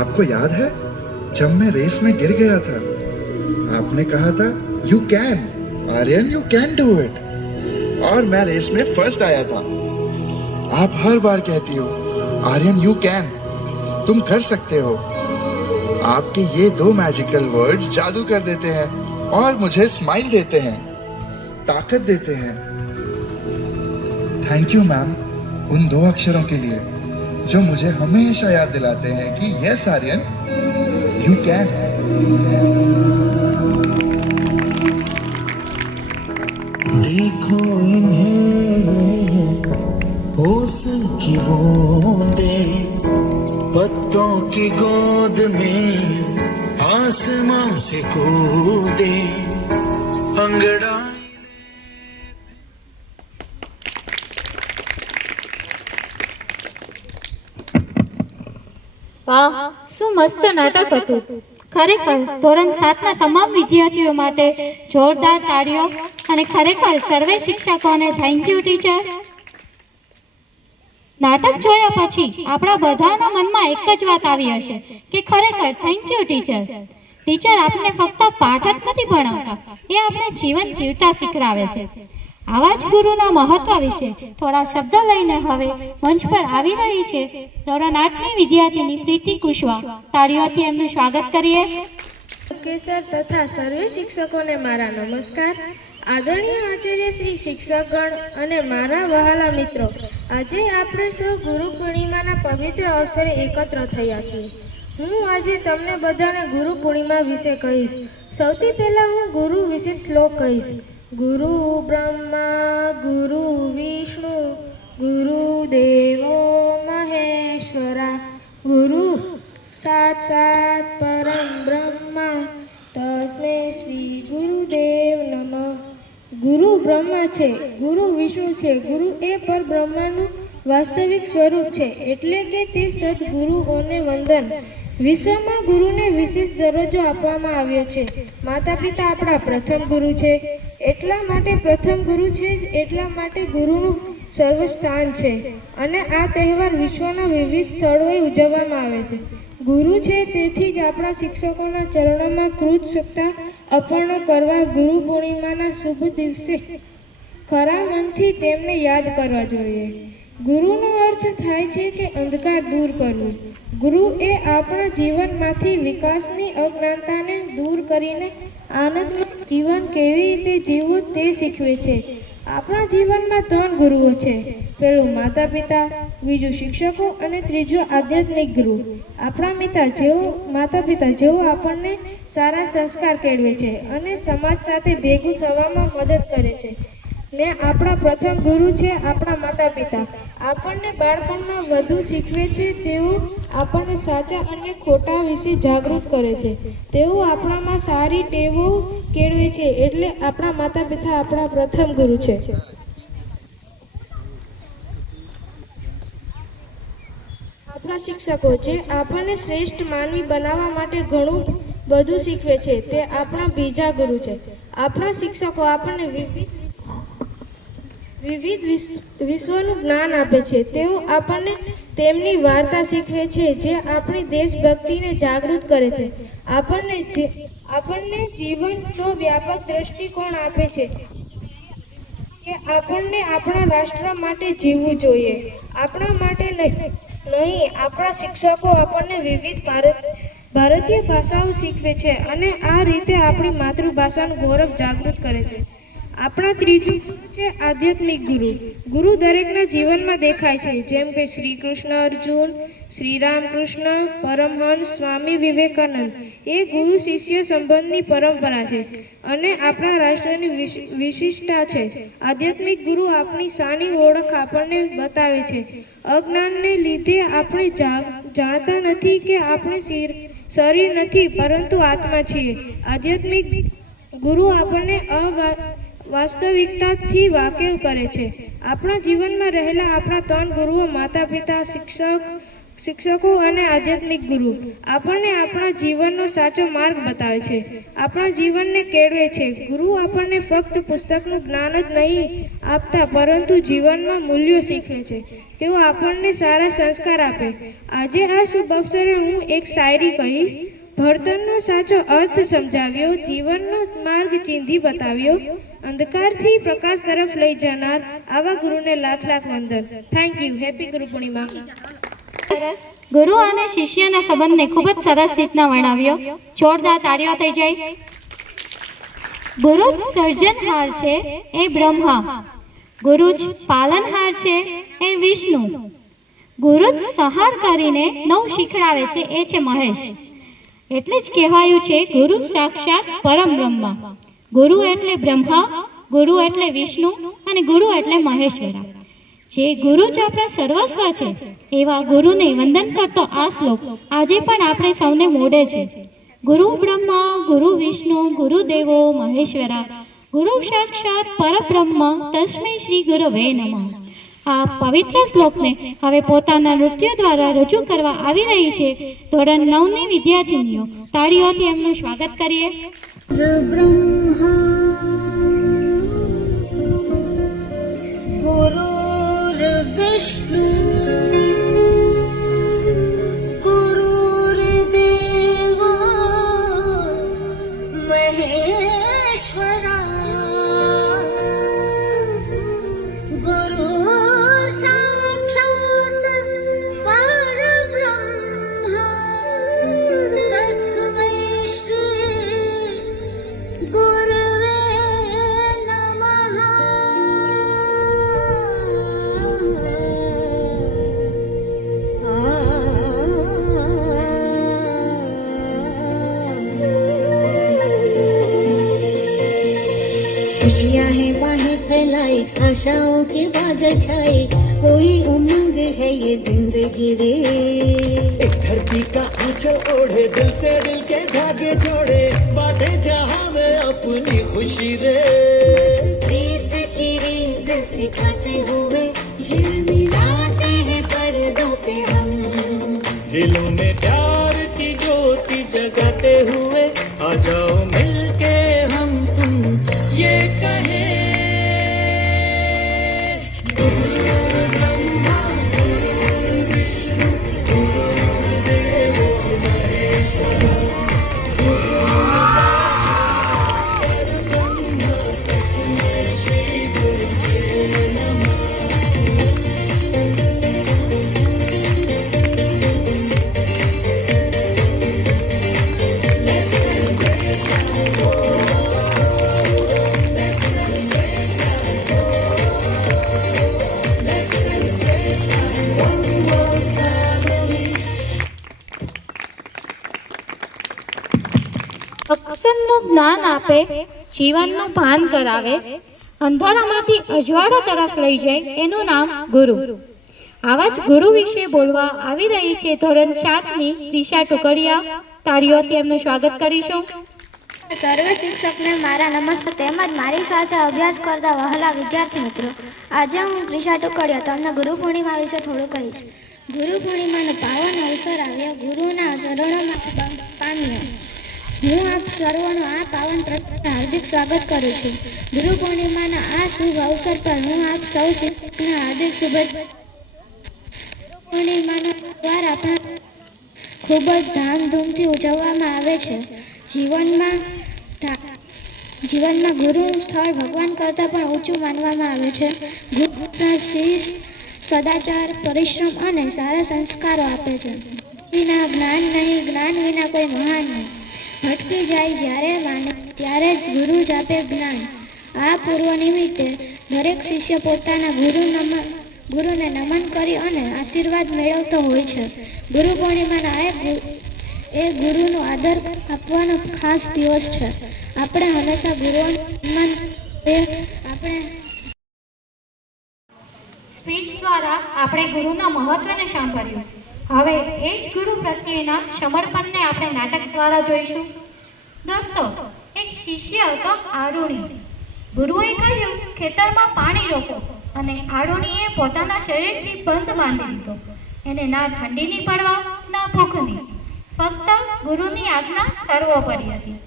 आपको याद है जब मैं रेस में गिर गया था, आपने कहा था you can Aryan, you can do it, और मैं रेस में फर्स्ट आया था. आप हर बार कहती हो आर्यन यू कैन, तुम कर सकते हो. आपके ये 2 मैजिकल वर्ड्स जादू कर देते हैं और मुझे स्माइल देते हैं, ताकत देते हैं. थैंक यू मैम उन 2 अक्षरों के लिए जो मुझे हमेशा याद दिलाते हैं कि यस आर्यन यू कैन. देखो इन्हें होश की बूंदे पत्तों की गोद में आसमां से कूदे अंगड़ा. વાહ, શું મસ્ત નાટક હતું. ખરેખર ધોરણ 7ના તમામ વિદ્યાર્થીઓ માટે જોરદાર તાળીઓ અને ખરેખર સર્વે શિક્ષકોને થેન્ક યુ ટીચર. નાટક જોયા પછી આપણા બધાના મનમાં એક જ વાત આવી હશે કે ખરેખર થેન્ક યુ ટીચર. ટીચર આપને ફક્ત પાઠ જ નથી ભણાવતા, એ આપણે જીવન જીવતા શીખવાડે છે. આવા જ ગુરુના મહત્વ વિશે થોડા શબ્દો લઈને હવે મંચ પર આવી રહી છે ધોરણ 8ની વિદ્યાર્થીની પ્રીતિ કુશવા. તાળીઓથી એમનું સ્વાગત કરીએ. મુકેસર તથા સર્વે શિક્ષકોને મારા નમસ્કાર. આદરણીય આચાર્ય શ્રી શિક્ષકગણ અને મારા વહાલા મિત્રો, આજે આપણે સૌ ગુરુ પૂર્ણિમાના પવિત્ર અવસરે એકત્ર થયા છીએ. હું આજે તમને બધાને ગુરુ પૂર્ણિમા વિશે કહીશ. સૌથી પહેલાં હું ગુરુ વિશે શ્લોક કહીશ. ગુરુ બ્રહ્મા ગુરુ વિષ્ણુ ગુરુ દેવો મહેશ્વરા ગુરુ સાક્ષાત પરમ બ્રહ્મા તસ્મે શ્રી ગુરુદેવ નમઃ. ગુરુ બ્રહ્મા છે, ગુરુ વિષ્ણુ છે, ગુરુ એ પરબ્રહ્માનું વાસ્તવિક સ્વરૂપ છે, એટલે કે તે સદગુરુઓને વંદન. વિશ્વમાં ગુરુને વિશેષ દરજ્જો આપવામાં આવ્યો છે. માતા પિતા આપણા પ્રથમ ગુરુ છે, એટલા માટે પ્રથમ ગુરુ છે, એટલા માટે ગુરુનું સર્વસ્થાન છે. અને આ તહેવાર વિશ્વના વિવિધ સ્થળોએ ઉજવવામાં આવે છે. ગુરુ છે, તેથી જ આપણા શિક્ષકોના ચરણોમાં કૃતજ્ઞતા અર્પણ કરવા ગુરુ પૂર્ણિમાના શુભ દિવસે ખરા મનથી તેમને યાદ કરવા જોઈએ. ગુરુનો અર્થ થાય છે કે અંધકાર દૂર કરવું. ગુરુ એ આપણા જીવનમાંથી વિકાસની અજ્ઞાનતાને દૂર કરીને આનંદમય જીવન કેવી રીતે જીવવું તે શીખવે છે. આપણા જીવનમાં 3 ગુરુઓ છે. પહેલું માતા પિતા, બીજું શિક્ષકો અને ત્રીજું આધ્યાત્મિક ગુરુ. આપણા માતા પિતા જેઓ આપણને સારા સંસ્કાર કેળવે છે અને સમાજ સાથે ભેગું થવામાં મદદ કરે છે. ને આપણા પ્રથમ ગુરુ છે આપણા માતા પિતા. આપણને બાળપણમાં વધુ શીખવે છે. તેઓ આપણને સાચા અને ખોટા વિશે જાગૃત કરે છે. તેઓ આપણામાં સારી ટેવો કેળવે છે. એટલે આપણા માતા પિતા આપણા પ્રથમ ગુરુ છે. આપણા શિક્ષકો જે આપણને શ્રેષ્ઠ માનવી બનાવવા માટે ઘણું બધું શીખવે છે તે આપણા બીજા ગુરુ છે. આપણા શિક્ષકો આપણને વિવિધ વિશ્વનું જ્ઞાન આપે છે. તેઓ આપણને તેમની વાર્તા શીખવે છે જે આપણી દેશભક્તિને જાગૃત કરે છે. આપણને જીવનનો વ્યાપક દ્રષ્ટિકોણ આપે છે કે આપણને આપણા રાષ્ટ્ર માટે જીવવું જોઈએ, આપણા માટે નહીં. આપણા શિક્ષકો આપણને વિવિધ ભારતીય ભાષાઓ શીખવે છે અને આ રીતે આપણી માતૃભાષાનું ગૌરવ જાગૃત કરે છે. આપણા ત્રીજું ગુરુ છે આધ્યાત્મિક ગુરુ. ગુરુ દરેકના જીવનમાં દેખાય છે, જેમ કે શ્રી કૃષ્ણ અર્જુન, શ્રી રામકૃષ્ણ પરમહંસ, સ્વામી વિવેકાનંદ. એ ગુરુ શિષ્ય સંબંધની પરંપરા છે અને આપણા રાષ્ટ્રની વિશિષ્ટતા છે. આધ્યાત્મિક ગુરુ આપણી સાની ઓળખ આપણને બતાવે છે. અજ્ઞાનને લીધે આપણે જાણતા નથી કે આપણે શરીર નથી પરંતુ આત્મા છીએ. આધ્યાત્મિક ગુરુ આપણને વાસ્તવિકતાથી વાકેફ કરે છે. આપણા જીવનમાં રહેલા આપણા 3 ગુરુઓ માતા પિતા, શિક્ષકો અને આધ્યાત્મિક ગુરુ આપણને આપણા જીવનનો સાચો માર્ગ બતાવે છે, આપણા જીવનને કેળવે છે. ગુરુ આપણને ફક્ત પુસ્તકનું જ્ઞાન જ નહીં આપતા પરંતુ જીવનમાં મૂલ્યો શીખવે છે. તેઓ આપણને સારા સંસ્કાર આપે. આજે આ શુભ અવસરે હું એક શાયરી કહીશ. ભણતરનો સાચો અર્થ સમજાવ્યો, જીવનનો માર્ગ ચીંધી બતાવ્યો, અંધકારથી પ્રકાશ તરફ લઈ જનાર આવા ગુરુને લાખ લાખ વંદન. Thank you. Happy Guru Purnima. ગુરુ અને શિષ્યના સંબંધને ખૂબ જ સરસ રીતના વર્ણવ્યો. જોરદાર તાળીઓ થઈ જાય. ગુરુ જ સર્જનહાર છે એ બ્રહ્મા, ગુરુ જ પાલનહાર છે એ વિષ્ણુ, ગુરુ જ સંહાર કરીને નવ શીખડાવે છે એ છે મહેશ. એટલે જ કહેવાયું છે ગુરુ સાક્ષાત પરમ બ્રહ્મા. ગુરુ એટલે બ્રહ્મા, ગુરુ એટલે વિષ્ણુ અને ગુરુ એટલે મહેશ્વરા. જે ગુરુ જ આપણા સર્વસ્વ છે એવા ગુરુને વંદન કરતો આ શ્લોક આજે પણ આપણે સૌને મોઢે છે. ગુરુ બ્રહ્મા ગુરુ વિષ્ણુ ગુરુ દેવો મહેશ્વરા ગુરુ સાક્ષાત પરબ્રહ્મ તસ્મૈ શ્રી ગુરવે નમઃ. આ પવિત્ર શ્લોકને હવે પોતાના નૃત્ય દ્વારા રજૂ કરવા આવી રહી છે ધોરણ 9ની વિદ્યાર્થીનીઓ. તાળીઓથી એમનું સ્વાગત કરીએ. गुरुर्विष्णु गुरुर्देवो महेश्वरा खुशियाँ हैं बाहें फैलाए, आशाओं के बादल छाए, कोई उमंग है ये जिंदगी रे। एक धरती का आंचल ओढ़े, दिल से दिल के धागे जोड़े, बांटे जहां में अपनी खुशी रे। रीत की रीत सिखाते हुए झिलमिलाते हैं पर्दों पे हम। दिलों में प्यार की ज्योति जगाते हुए आ जाओ मिलके हम तुम ये कहें। અક્ષરનું જ્ઞાન આપે, જીવનનું ભાન કરાવે, અંધારામાંથી અજવાળા તરફ લઈ જાય, એનું નામ ગુરુ. આવા જ ગુરુ વિશે બોલવા આવી રહી છે ધોરણ 7ની દિશા ટુકડિયા. તાળીઓથી એમનું સ્વાગત કરીશું. સર્વે શિક્ષકને મારા નમસ્તે તેમજ મારી સાથે અભ્યાસ કરતા વહાલા વિદ્યાર્થી મિત્રો. આજે હું ક્રિશા ટુકડિયા તમને ગુરુ પૂર્ણિમા વિશે થોડું કહીશ. ગુરુ પૂર્ણિમાનો પાવન અવસર આવ્યો, ગુરુના ચરણોમાં પામ્યો. હું આપ સર્વનું આ પાવન પ્રસંગે હાર્દિક સ્વાગત કરું છું. ગુરુ પૂર્ણિમાના આ શુભ અવસર પર હું આપ સૌ શિક્ષકને હાર્દિક શુભેચ્છા. ગુરુ પૂર્ણિમાનો તહેવાર આપણા ખૂબ જ ધામધૂમથી ઉજવવામાં આવે છે. જીવનમાં ગુરુનું સ્થળ ભગવાન કરતાં પણ ઊંચું માનવામાં આવે છે. ગુરુના શિસ્ત, સદાચાર, પરિશ્રમ અને સારા સંસ્કારો આપે છે. વિના જ્ઞાન નહીં, જ્ઞાન વિના કોઈ મહાન નહીં. ભટકી જાય જ્યારે માને ત્યારે જ ગુરુ જ આપે જ્ઞાન. આ પૂર્વ નિમિત્તે દરેક શિષ્ય પોતાના ગુરુને નમન કરી અને આશીર્વાદ મેળવતો હોય છે. ગુરુ પૂર્ણિમાના એ ગુરુનો આદર આપવાનો ખાસ દિવસ છે. આપણે હંમેશા ગુરુઓનું સન્માન આપણે સ્પીચ દ્વારા આપણે ગુરુના મહત્વને સાંભળ્યું. હવે એ જ ગુરુ પ્રત્યેના સમર્પણને આપણે નાટક દ્વારા જોઈશું. દોસ્તો, એક શિષ્ય હતો આરુણી. ગુરુએ કહ્યું, ખેતરમાં પાણી રોકો, અને આરુણીએ પોતાના શરીરથી બંધ બાંધી દીધો. એને ના ઠંડીની પડવા, ના ભૂખની. ફક્ત ગુરુની આજ્ઞા સર્વોપરી હતી.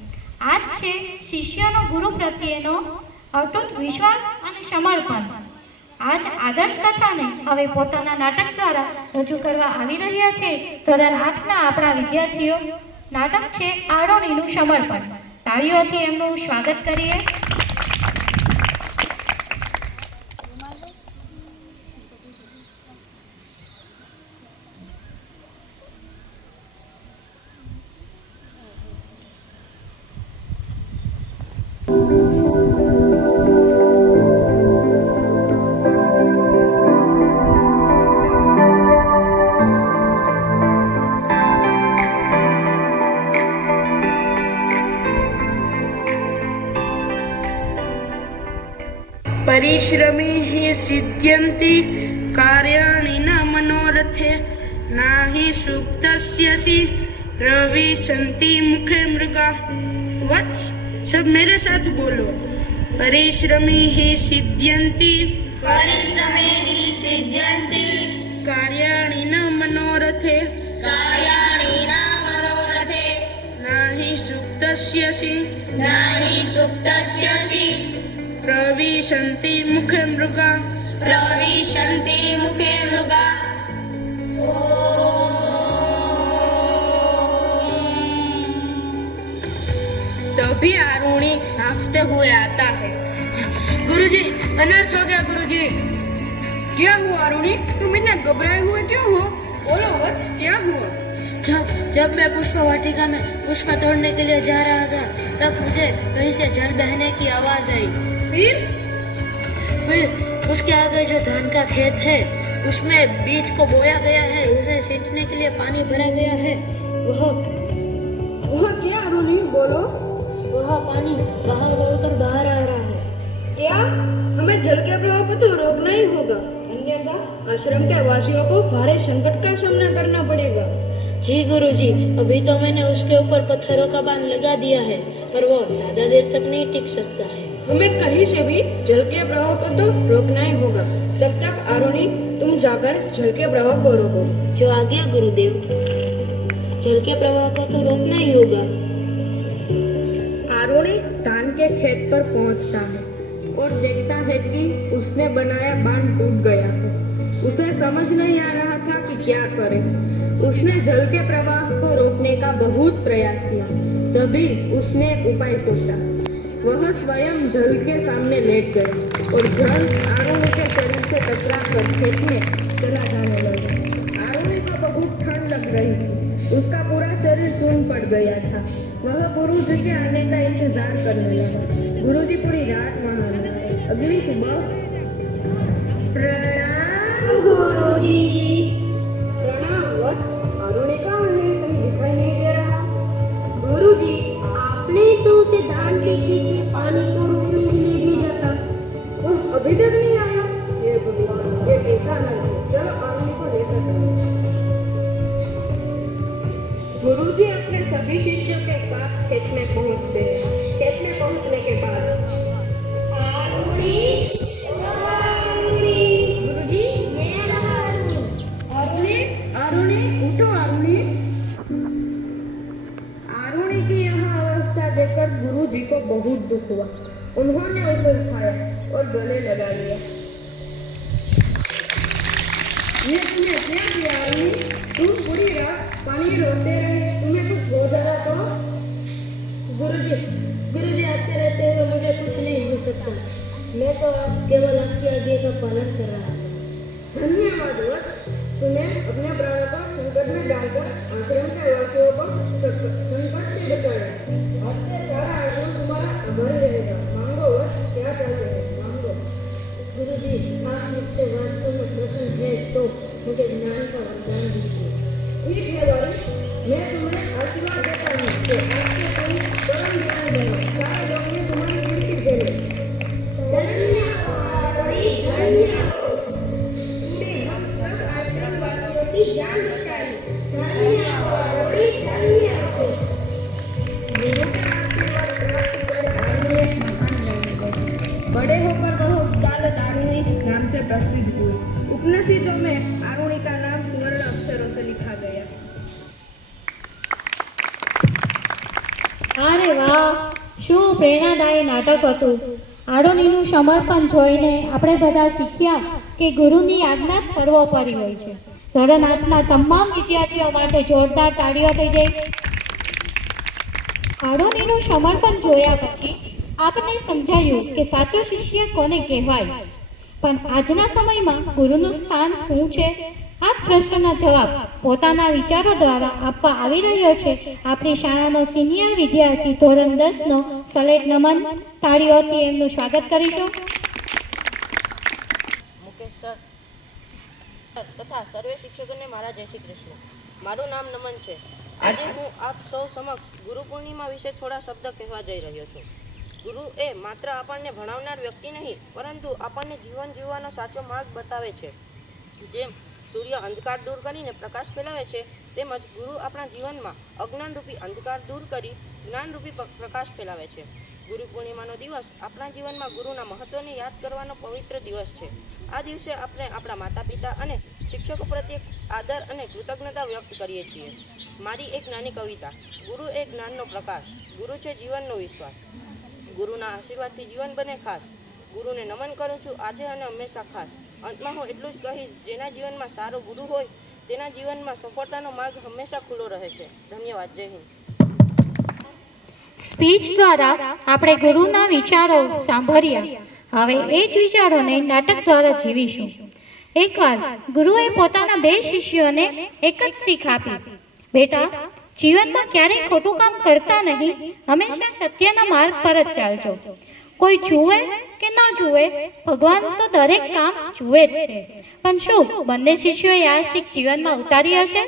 આ જ છે શિષ્યનો ગુરુ પ્રત્યેનો અતૂટ વિશ્વાસ અને સમર્પણ. આ જ આદર્શ કથાને હવે પોતાના નાટક દ્વારા રજૂ કરવા આવી રહ્યા છે ધોરણ 8ના આપણા વિદ્યાર્થીઓ. નાટક છે આરુણીનું સમર્પણ. તાળીઓથી એમનું સ્વાગત કરીએ. परिश्रमी हि सिद्ध्यन्ति कार्याणि न मनोरथे नाहि सुप्तस्यसि प्रविशन्ति मुखे मृगा. वत्स, सब मेरे साथ बोलो. परिश्रमी हि सिद्ध्यन्ति कार्याणि न मनोरथे नाहि सुप्तस्यसि प्रविशन्ति मुखे मृगा. तभी आरुणी हाँफते हुए आता है. गुरुजी, अनर्थ हो गया. गुरुजी, क्या हुआ आरुणी? तुम इतने घबराए हुए क्यों हो? बोलो वत्स, क्या हुआ? जब मैं पुष्प वाटिका में पुष्प तोड़ने के लिए जा रहा था, तब मुझे कहीं से जल बहने की आवाज आई. फिर उसके आगे जो धान का खेत है, उसमें बीज को बोया गया है, उसे सींचने के लिए पानी भरा गया है. वह क्या आरुणी? बोलो. वह पानी बाहर बोलकर बाहर आ रहा है. क्या? हमें जल के प्रवाह को तो रोकना ही होगा, अन्यथा आश्रम के वासियों को भारी संकट का सामना करना पड़ेगा। जी गुरुजी, अभी तो मैंने उसके ऊपर पत्थरों का बांध लगा दिया है, पर वो ज्यादा देर तक नहीं टिक सकता है। हमें कहीं से भी जल के प्रवाह को तो रोकना ही होगा। तब तक आरुणि, तुम जाकर जल के प्रवाह को रोको। जो आज्ञा गुरुदेव। जल के प्रवाह को तो रोकना ही होगा। आरुणि धान के खेत पर पहुंचता है और देखता है कि उसने बनाया बांध टूट गया है। उसे समझ नहीं आ रहा था कि क्या करे। उसने जल के प्रवाह को रोकने का बहुत प्रयास किया। तभी उसने एक उपाय सोचा। वह स्वयं जल के सामने लेट गया और जल आरुणि के शरीर से टकराकर खेत में चला जाने लगा। आरुणि को बहुत ठंड लग रही थी। उसका पूरा शरीर सून पड़ गया था। वह गुरुजी के आने का इंतजार करने लगा। गुरुजी पूरी रात वहां रहे। अगली सुबह प्रणाम गुरुजी। प्रणाम वत्स, आरुणि कहाँ है? कहीं दिखाई नहीं दे रहा। गुरुजी, आपने तो उसे धान के खेत में पानी को रोकने के लिए भेजा था। वह अभी तक नहीं आया। हे भगवान, ये कैसा है? चलो आरुणि को लेकर चलो। गुरुजी अपने सभी शिष्यों के साथ खेत में पहुंचते हैं। खेत में पहुंचने के बाद गुरुजी, ये रहा आरुणि। आरुणि, उठो आरुणि। आरुणि की यह अवस्था देखकर गुरुजी को बहुत दुख हुआ। उन्होंने उसे उठाया और गले लगा लिया। ये तुमने क्या किया आरुणि? तुम पूरी रात पानी रोते रहे, तुम्हें कुछ हो जाता तो? गुरुजी आते रहते हुए मुझे कुछ नहीं हो सकता। मैं तो केवल आपकी आज्ञा का पालन कर रहा हूँ। धन्यवाद वत्स, तूने अपने प्राणों को संकट में डालकर आश्रम के वासियों को संकट से बचाया। आज से सारा आश्रम तुम्हारा आभारी रहेगा। मांगो वत्स, क्या चाहते हैं? मांगो। गुरुजी, आप मुझसे वास्तव में प्रसन्न है तो मुझे ज्ञान का वरदान दीजिए। ठीक है वारिस, मैं तुम्हें आशीर्वाद देता हूँ कि आपके तुम परम ज्ञान बनो, सारे लोग में तुम्हारी कीर्ति करें। धन्यवाद, धन्यवाद। तुमने हम सब आश्रमवासियों की जान बचाई। धन्यवाद, धन्यवाद। गुरु का आशीर्वाद प्राप्त कर आरुणि महान बन गई। बड़े होकर वह उद्दालक आरुणि नाम से प्रसिद्ध हुई। उपनिषदों में आरुणि का नाम सुवर्ण अक्षरों से लिखा गया। અરે વાહ, શું પ્રેરણાદાયી નાટક હતું. આરુણિનું સમર્પણ જોઈને આપણે બધા શીખ્યા કે ગુરુની આજ્ઞા જ સર્વોપરી હોય છે. ધોરણ 8ના તમામ વિદ્યાર્થીઓ માટે જોરદાર તાળીઓ થઈ જાય. આરુણિનું સમર્પણ જોયા પછી આપણને સમજાયું કે સાચો શિષ્ય કોને કહેવાય. પણ આજના સમયમાં ગુરુનું સ્થાન શું છે? આ પ્રશ્નના જવાબ પોતાના વિચારો દ્વારા આપવા આવી રહ્યો છે આપણી શાળાનો સિનિયર વિદ્યાર્થી ધોરણ 10નો સલેટ નમન. તાળીઓથી એમનું સ્વાગત કરીશું. મુકેશ સર તથા સર્વે શિક્ષકોને મારા જય શ્રી કૃષ્ણ. મારું નામ નમન છે. આજે હું આપ સૌ સમક્ષ ગુરુ પૂર્ણિમા વિશે થોડા શબ્દ કહેવા જઈ રહ્યો છું. ગુરુ એ માત્ર આપણને ભણાવનાર વ્યક્તિ નહીં, પરંતુ આપણને જીવન જીવવાનો સાચો માર્ગ બતાવે છે. જેમ સૂર્ય અંધકાર દૂર કરીને પ્રકાશ ફેલાવે છે, તેમજ ગુરુ આપણા જીવનમાં અજ્ઞાનરૂપી અંધકાર દૂર કરી જ્ઞાનરૂપી પ્રકાશ ફેલાવે છે. ગુરુ પૂર્ણિમાનો દિવસ આપણા જીવનમાં ગુરુના મહત્વને યાદ કરવાનો પવિત્ર દિવસ છે. આ દિવસે આપણે આપણા માતા પિતા અને શિક્ષકો પ્રત્યે આદર અને કૃતજ્ઞતા વ્યક્ત કરીએ છીએ. મારી એક નાની કવિતા. ગુરુ એ જ્ઞાનનો પ્રકાશ, ગુરુ છે જીવનનો વિશ્વાસ, ગુરુના આશીર્વાદથી જીવન બને ખાસ. ગુરુને નમન કરું છું આજે અને હંમેશા ખાસ. અંતમાં હું એટલું જ કહીશ, જેના જીવનમાં સારો ગુરુ હોય તેના જીવનમાં સફળતાનો માર્ગ હંમેશા ખુલ્લો રહે છે. ધન્યવાદ. જય હિન્દ. સ્પીચ દ્વારા આપણે ગુરુના વિચારો સાંભળ્યા. હવે એ જ વિચારોને નાટક દ્વારા જીવીશું. એકવાર ગુરુએ પોતાના 2 શિષ્યોને એક જ શીખ આપી. બેટા, જીવનમાં ક્યારેય ખોટું કામ કરતા નહીં, હંમેશા સત્યના માર્ગ પર જ ચાલજો. કોઈ જુએ કે ન જુએ, ભગવાન તો દરેક કામ જુએ જ છે. પણ શું બંને શિષ્યોએ આ શીખ જીવનમાં ઉતારી હશે?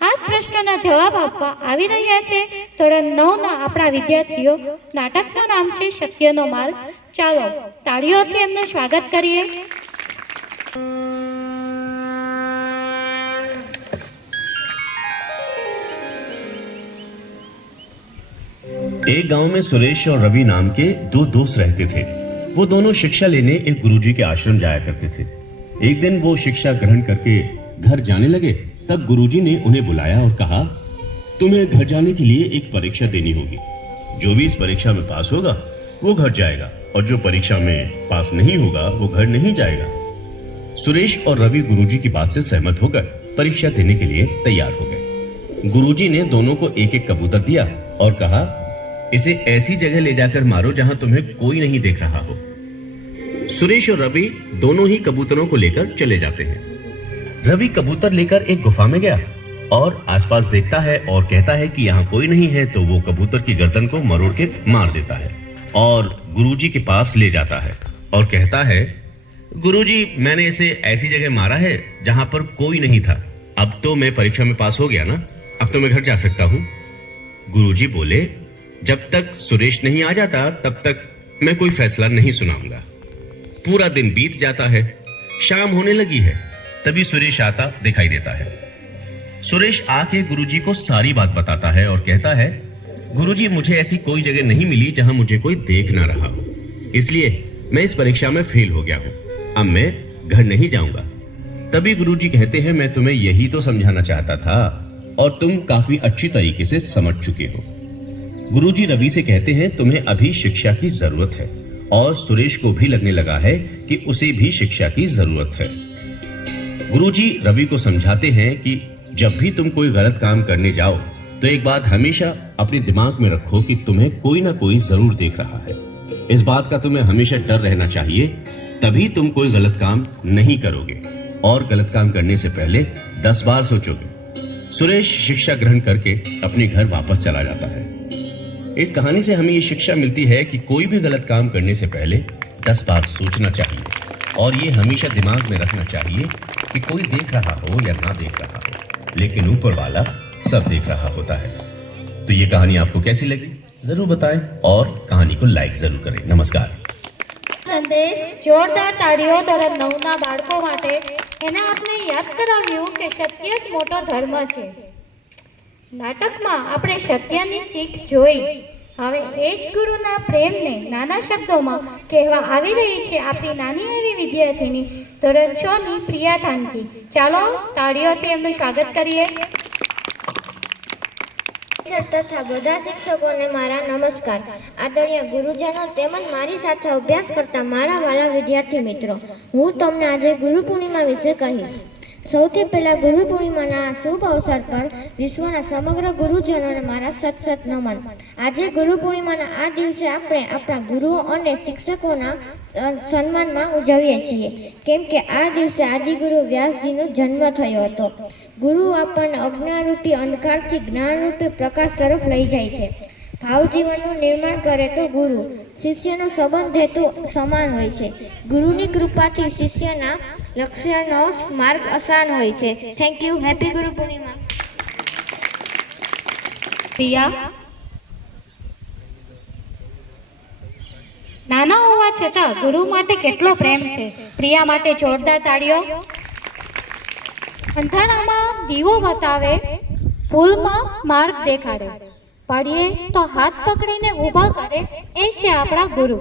આ પ્રશ્નોના જવાબ આપવા આવી રહ્યા છે ધોરણ 9ના આપણા વિદ્યાર્થીઓ. નાટકનું નામ છે સત્યનો માર્ગ. ચાલો તાળીઓથી એમનું સ્વાગત કરીએ. एक गांव में सुरेश और रवि नाम के दो दोस्त रहते थे। वो दोनों शिक्षा लेने एक गुरुजी के आश्रम जाया करते थे। एक दिन वो शिक्षा ग्रहण करके घर जाने लगे, तब गुरुजी ने उन्हें बुलाया और कहा, तुम्हें घर जाने के लिए एक परीक्षा देनी होगी। जो भी इस परीक्षा में पास होगा वो घर जाएगा और जो परीक्षा में पास नहीं होगा वो घर नहीं जाएगा। सुरेश और रवि गुरुजी की बात से सहमत होकर परीक्षा देने के लिए तैयार हो गए। गुरुजी ने दोनों को एक एक कबूतर दिया और कहा, इसे ऐसी जगह ले जाकर मारो जहां तुम्हें कोई नहीं देख रहा हो। सुरेश और रवि दोनों ही कबूतरों को लेकर चले जाते हैं। रवि कबूतर लेकर एक गुफा में गया और आसपास देखता है और कहता है कि यहाँ कोई नहीं है, तो वो कबूतर की गर्दन को मरोड़ के मार देता है और गुरुजी के पास ले जाता है और कहता है, गुरुजी मैंने इसे ऐसी जगह मारा है जहां पर कोई नहीं था। अब तो मैं परीक्षा में पास हो गया ना, अब तो मैं घर जा सकता हूँ। गुरुजी बोले, जब तक सुरेश नहीं आ जाता तब तक मैं कोई फैसला नहीं सुनाऊंगा। पूरा दिन बीत जाता है, शाम होने लगी है, तभी सुरेश आता दिखाई देता है। सुरेश आके गुरुजी को सारी बात बताता है और कहता है, गुरुजी मुझे ऐसी कोई जगह नहीं मिली जहां मुझे कोई देख ना रहा हो, इसलिए मैं इस परीक्षा में फेल हो गया हूं। अब मैं घर नहीं जाऊंगा। तभी गुरुजी कहते हैं, मैं तुम्हें यही तो समझाना चाहता था और तुम काफी अच्छी तरीके से समझ चुके हो। गुरुजी रवि से कहते हैं, तुम्हें अभी शिक्षा की जरूरत है और सुरेश को भी लगने लगा है कि उसे भी शिक्षा की जरूरत है। गुरुजी रवि को समझाते हैं कि जब भी तुम कोई गलत काम करने जाओ तो एक बात हमेशा अपने दिमाग में रखो कि तुम्हें कोई ना कोई जरूर देख रहा है। इस बात का तुम्हें हमेशा डर रहना चाहिए, तभी तुम कोई गलत काम नहीं करोगे और गलत काम करने से पहले 10 बार सोचोगे। सुरेश शिक्षा ग्रहण करके अपने घर वापस चला जाता है। इस कहानी से हमें ये शिक्षा मिलती है कि कोई भी गलत काम करने से पहले 10 बार सोचना चाहिए और ये हमेशा दिमाग में रखना चाहिए कि कोई देख रहा हो या ना देख रहा हो, लेकिन ऊपर वाला सब देख रहा होता है। तो ये कहानी आपको कैसी लगी जरूर बताएं और कहानी को लाइक जरूर करें। नमस्कार। સંદેશ જોરદાર તાળીઓ ધોરણ 9ના બાળકો માટે. એને આપણે યાદ કરાવ્યું કે સત્ય જ મોટો ધર્મ છે. નાટકમાં આપણે સત્યની શીખ જોઈ. હવે એ જ ગુરુના પ્રેમને નાના શબ્દોમાં કહેવા આવી રહી છે આપણી નાની એવી વિદ્યાર્થીની ધોરણ 6ની પ્રિયા થાનકી. ચાલો તાળીઓથી એમનું સ્વાગત કરીએ. તથા બધા શિક્ષકોને મારા નમસ્કાર. આદરણીય ગુરુજનો તેમજ મારી સાથે અભ્યાસ કરતા મારા વાલા વિદ્યાર્થી મિત્રો, હું તમને આજે ગુરુ પૂર્ણિમા વિશે કહીશ. સૌથી પહેલાં ગુરુ પૂર્ણિમાના શુભ અવસર પર વિશ્વના સમગ્ર ગુરુજનોને મારા સત નમન. આજે ગુરુ પૂર્ણિમાના આ દિવસે આપણે આપણા ગુરુઓ અને શિક્ષકોના સન્માનમાં ઉજવીએ છીએ, કેમ કે આ દિવસે આદિગુરુ વ્યાસજીનો જન્મ થયો હતો. ગુરુ આપણને અજ્ઞાનરૂપી અંધકારથી જ્ઞાનરૂપી પ્રકાશ તરફ લઈ જાય છે. ભાવજીવનનું નિર્માણ કરે તો ગુરુ શિષ્યનો સંબંધ હેતુ સમાન હોય છે. ગુરુની કૃપાથી શિષ્યના લક્ષ્યનો માર્ગ આસાન હોય છે. Thank you. Happy Guru Purnima. Priya નાના હોવા છતાં ગુરુ માટે કેટલો પ્રેમ છે. પ્રિયા માટે જોરદાર તાળીઓ. અંધારામાં દીવો બતાવે, ભૂલમાં માર્ગ દેખાડે, પડીએ તો હાથ પકડીને ઊભા કરે, એ છે આપણા ગુરુ.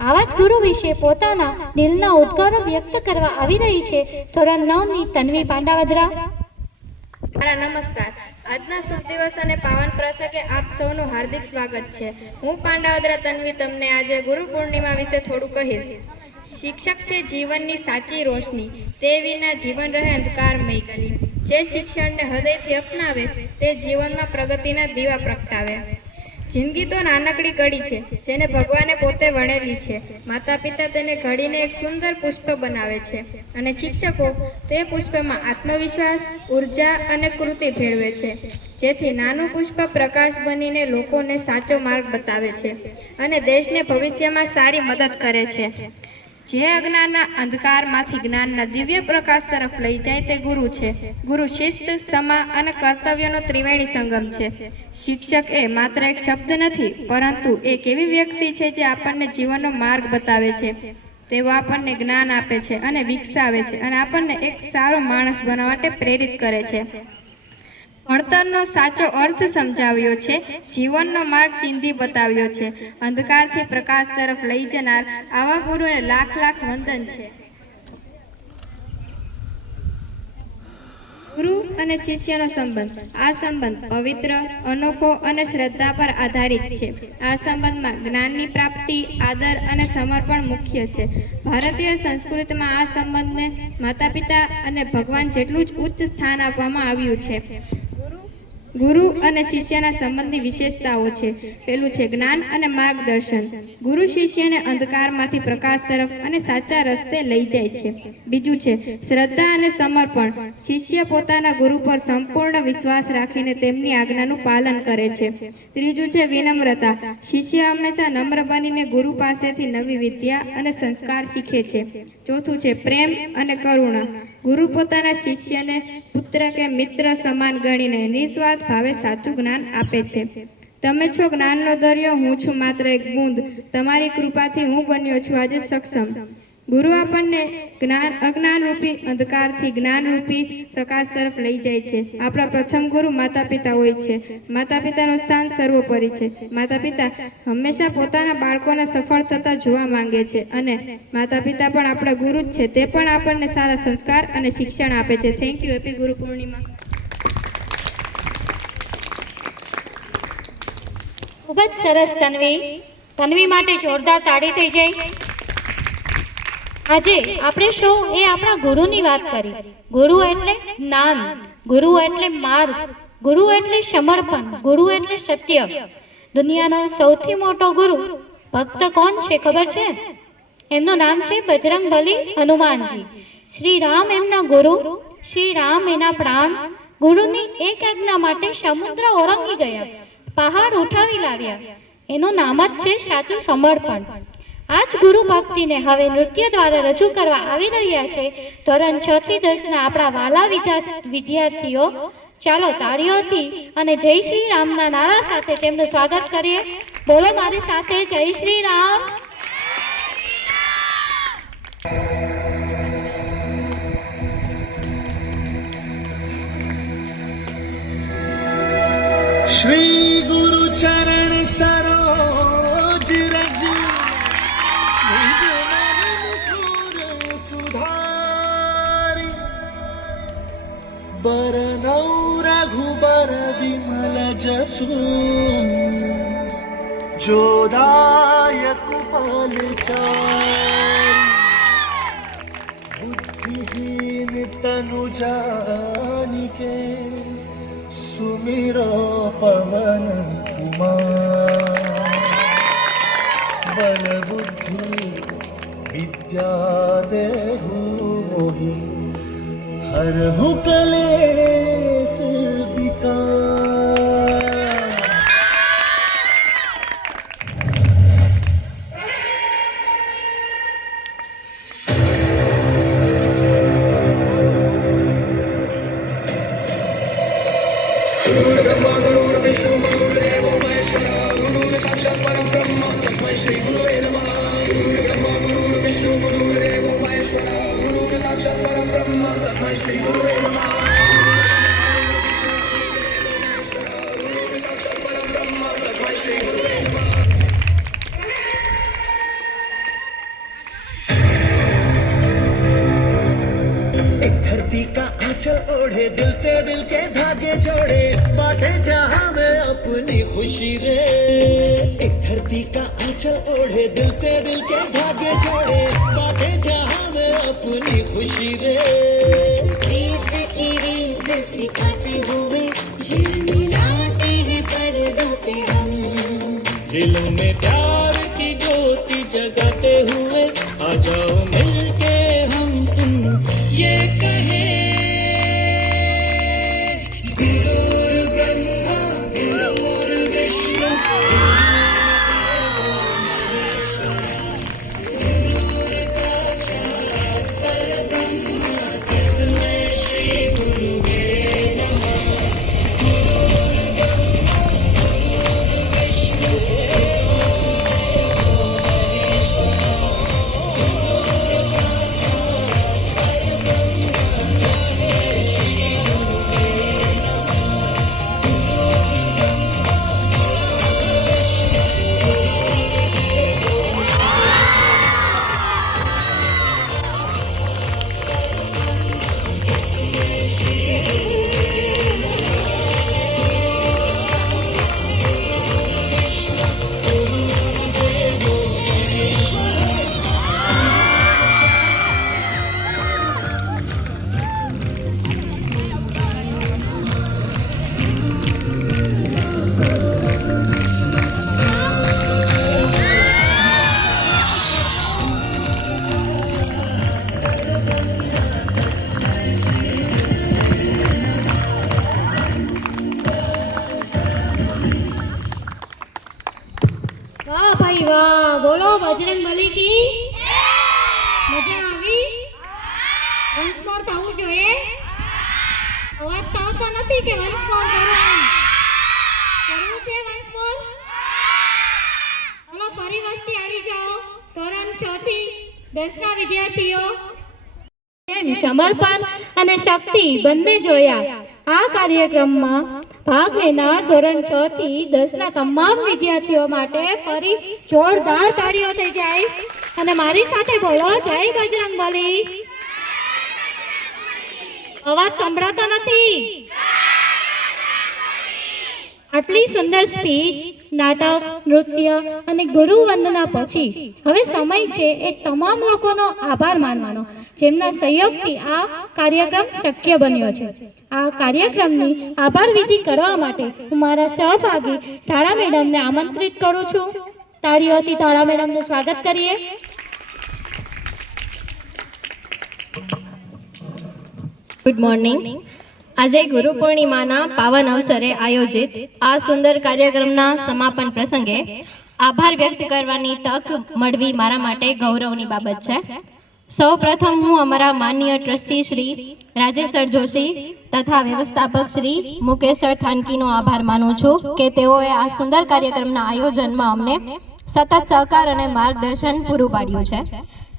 આવા જ ગુરુ વિશે પોતાના દિલના ઉદ્ગારો વ્યક્ત કરવા આવી રહી છે ધોરણ 9ની તન્વી પાંડાવદરા. મારા નમસ્કાર. આજના શુભ દિવસ અને પાવન પ્રસંગે આપ સૌનું હાર્દિક સ્વાગત છે. હું પાંડાવદરા તન્વી તમને આજે ગુરુ પૂર્ણિમા વિશે થોડું કહીશ. શિક્ષક છે જીવનની સાચી રોશની, તે વિના જીવન રહે અંધકારમય ગલી. જે શિક્ષણને હૃદયથી અપનાવે તે જીવનમાં પ્રગતિના દીવા પ્રગટાવે. જિંદગી તો નાનકડી કડી છે જેને ભગવાને પોતે વણેલી છે. માતા પિતા તેને ઘડીને એક સુંદર પુષ્પ બનાવે છે અને શિક્ષકો તે પુષ્પમાં આત્મવિશ્વાસ, ઉર્જા અને કૃતિ ભેળવે છે, જેથી નાનું પુષ્પ પ્રકાશ બનીને લોકોને સાચો માર્ગ બતાવે છે અને દેશને ભવિષ્યમાં સારી મદદ કરે છે. જે અજ્ઞાનના અંધકારમાંથી જ્ઞાનના દિવ્ય પ્રકાશ તરફ લઈ જાય તે ગુરુ છે. ગુરુ શિસ્ત, સમા અને કર્તવ્યનો ત્રિવેણી સંગમ છે. શિક્ષક એ માત્ર એક શબ્દ નથી, પરંતુ એક એવી વ્યક્તિ છે જે આપણને જીવનનો માર્ગ બતાવે છે. તેઓ આપણને જ્ઞાન આપે છે અને વિકસાવે છે અને આપણને એક સારો માણસ બનવા માટે પ્રેરિત કરે છે. ભણતરનો સાચો અર્થ સમજાવ્યો છે, જીવનનો માર્ગ ચિંધી બતાવ્યો છે, અંધકારથી પ્રકાશ તરફ લઈ જનાર આવા ગુરુને લાખ લાખ વંદન છે. ગુરુ અને શિષ્યનો સંબંધ. આ સંબંધ પવિત્ર, અનોખો અને શ્રદ્ધા પર આધારિત છે. આ સંબંધમાં જ્ઞાનની પ્રાપ્તિ, આદર અને સમર્પણ મુખ્ય છે. ભારતીય સંસ્કૃતિમાં આ સંબંધને માતા પિતા અને ભગવાન જેટલું જ ઉચ્ચ સ્થાન આપવામાં આવ્યું છે. ગુરુ અને શિષ્યના સંબંધની વિશેષતાઓ છે. પહેલું છે જ્ઞાન અને માર્ગદર્શન. ગુરુ શિષ્યને અંધકારમાંથી પ્રકાશ તરફ અને સાચા રસ્તે લઈ જાય છે. બીજું છે શ્રદ્ધા અને સમર્પણ. શિષ્ય પોતાના ગુરુ પર સંપૂર્ણ વિશ્વાસ રાખીને તેમની આજ્ઞાનું પાલન કરે છે. ત્રીજું છે વિનમ્રતા. શિષ્ય હંમેશા નમ્ર બનીને ગુરુ પાસેથી નવી વિદ્યા અને સંસ્કાર શીખે છે. ચોથું છે પ્રેમ અને કરુણા. ગુરુ પોતાના શિષ્યને પુત્ર કે મિત્ર સમાન ગણીને નિસ્વાર્થ ભાવે સાચું જ્ઞાન આપે છે. તમે છો જ્ઞાનનો દરિયો, હું છું માત્ર એક બૂંદ. તમારી કૃપાથી હું બન્યો છું આજે સક્ષમ. ગુરુ આપણને અજ્ઞાનરૂપી અંધકારથી જ્ઞાનરૂપી પ્રકાશ તરફ લઈ જાય છે. આપણા પ્રથમ ગુરુ માતા પિતા હોય છે. માતા પિતાનું સ્થાન સર્વોપરી છે. માતા પિતા હંમેશા પોતાના બાળકોને સફળ થતા જોવા માંગે છે અને માતા પિતા પણ આપણા ગુરુ જ છે. તે પણ આપણને સારા સંસ્કાર અને શિક્ષણ આપે છે. Thank you. Happy Guru Purnima. ખૂબ જ સરસ તન્વી માટે જોરદાર તાળી થઈ જાય. આજે આપણે સૌ એ આપણા ગુરુની વાત કરી. ગુરુ એટલે જ્ઞાન, ગુરુ એટલે માર્ગ, ગુરુ એટલે સમર્પણ, ગુરુ એટલે સત્ય. દુનિયાનો સૌથી મોટો ગુરુ ભક્ત કોણ છે ખબર છે? એમનું નામ છે બજરંગબલી હનુમાનજી. શ્રી રામ એમના ગુરુ, શ્રી રામ એના પ્રાણ. ગુરુની એક આજ્ઞા માટે સમુદ્ર ઓળંગી ગયા, પહાડ ઉઠાવી લાવ્યા. એનું નામ જ છે સાચું સમર્પણ. આ જ ગુરુ ભક્તિને હવે નૃત્ય દ્વારા રજૂ કરવા આવી રહ્યા છે ધોરણ 6 થી 10ના આપણા વાલા વિદ્યાર્થીઓ. ચાલો તાળીઓથી અને જય શ્રી રામના નારા સાથે તેમનું સ્વાગત કરીએ. બોલો મારી સાથે, જય શ્રી રામ. श्री गुरु चरण सरोज रज निज मन मुकुर सुधारी बरनौ रघुबर विमल जसु जोदायक फलचारी बुद्धिहीन तनु जानिके सुमिरो पवन कुमार बल बुद्धि विद्या देहु मोहि हरहु कलेश विकार। धरती का आंचल ओढ़े, दिल से दिल के धागे जोड़े, बांटे जहां में अपनी खुशी रे। धरती का आंचल ओढ़े, दिल से दिल के धागे जोड़े, बांटे जहां में अपनी खुशी रे। रीत की रीत सिखाते हुए झिलमिलाते हैं पर्दों पे हम, दिलों में प्यार की ज्योति जगाते हुए आ जाओ मिलके हम तुम ये कहे। गुरु ब्रह्मा गुरु विष्णु गुरु साक्षात् ભાઈ વાહ, બોલો બજરંગ બલી કી મજા આવી? વન્સ મોર થવું જોઈએ. અવાજ તો આવતો નથી કે વન્સ મોર કરવું છે. વન્સ મોર બોલો. ફરી વસ્તી આવી જાઓ. ધોરણ 6 થી 10 ના વિદ્યાર્થીઓ સમર્પણ અને શક્તિ બંને જોયા. આ કાર્યક્રમમાં ભાગ લેનાર ધોરણ 6 થી 10 ના તમામ વિદ્યાર્થીઓ માટે ફરી જોરદાર તાળીઓ થઈ જાય અને મારી સાથે બોલો જય બજરંગબલી. અવાજ સંભળાતો નથી. આટલી સુંદર સ્પીચ, નાટક, નૃત્ય અને ગુરુ વંદના પછી હવે સમય છે એ તમામ લોકોનો આભાર માનવાનો જેમના સહયોગથી આ કાર્યક્રમ શક્ય બન્યો છે. આ કાર્યક્રમની આભાર વિધિ કરવા માટે હું મારા સહભાગી તારા મેડમને આમંત્રિત કરું છું. તાળીઓથી તારા મેડમનું સ્વાગત કરીએ. Good morning. આજે ગુરુ પૂર્ણિમાના પાવન અવસરે આયોજિત આ સુંદર કાર્યક્રમના સમાપન પ્રસંગે આભાર વ્યક્ત કરવાની તક મળવી મારા માટે ગૌરવની બાબત છે. સૌ પ્રથમ હું અમારા માનનીય ટ્રસ્ટી શ્રી રાજેશ સર જોશી તથા વ્યવસ્થાપક શ્રી મુકેશ સર થાનકીનો આભાર માનું છું કે તેઓએ આ સુંદર કાર્યક્રમના આયોજનમાં અમને સતત સહકાર અને માર્ગદર્શન પૂરું પાડ્યું છે.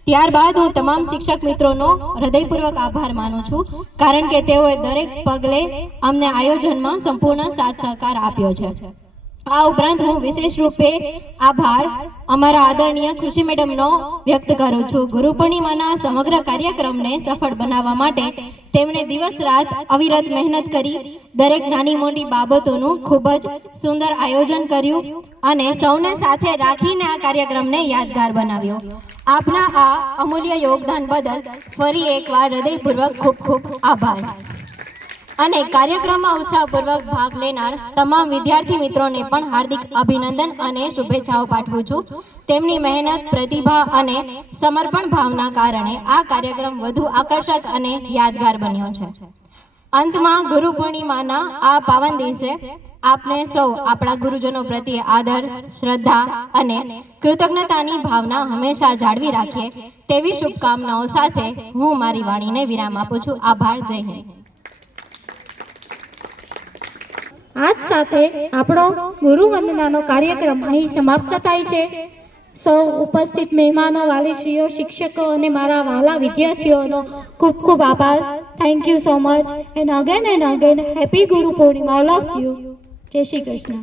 ત્યારબાદ હું તમામ શિક્ષક મિત્રોનો હૃદયપૂર્વક આભાર માનું છું કારણ કે તેઓએ દરેક પગલે અમને આયોજનમાં સંપૂર્ણ સાથ સહકાર આપ્યો છે. આ ઉપરાંત હું વિશેષ રૂપે આભાર અમારા આદરણીય ખુશી મેડમનો વ્યક્ત કરું છું. ગુરુ પૂર્ણિમાના સમગ્ર કાર્યક્રમને સફળ બનાવવા માટે તેમણે દિવસ રાત અવિરત મહેનત કરી દરેક નાની મોટી બાબતોનું ખૂબ જ સુંદર આયોજન કર્યું અને સૌને સાથે રાખીને આ કાર્યક્રમને યાદગાર બનાવ્યો. આપના આ અમૂલ્ય યોગદાન બદલ ફરી એકવાર હૃદયપૂર્વક ખૂબ ખૂબ આભાર. અને કાર્યક્રમમાં ઉત્સાહપૂર્વક ભાગ લેનાર તમામ વિદ્યાર્થી મિત્રોને પણ હાર્દિક અભિનંદન અને શુભેચ્છાઓ પાઠવું છું. તેમની મહેનત, પ્રતિભા અને સમર્પણ ભાવના કારણે આ કાર્યક્રમ વધુ આકર્ષક અને યાદગાર બન્યો છે. અંતમાં ગુરુ પૂર્ણિમાના આ પાવન દિવસે આપને સૌ આપણા ગુરુજનો પ્રત્યે આદર, શ્રદ્ધા અને કૃતજ્ઞતાની ભાવના હંમેશા જાળવી રાખીએ તેવી શુભકામનાઓ સાથે હું મારી વાણીને વિરામ આપું છું. આભાર. જય હિન્દ. આજ સાથે આપણો ગુરુ વંદનાનો કાર્યક્રમ અહીં સમાપ્ત થાય છે. સૌ ઉપસ્થિત મહેમાનો, વાલીશ્રીઓ, શિક્ષકો અને મારા વહાલા વિદ્યાર્થીઓનો ખૂબ ખૂબ આભાર. Thank you so much and again happy Guru Purnima all of you. જય શ્રી કૃષ્ણ.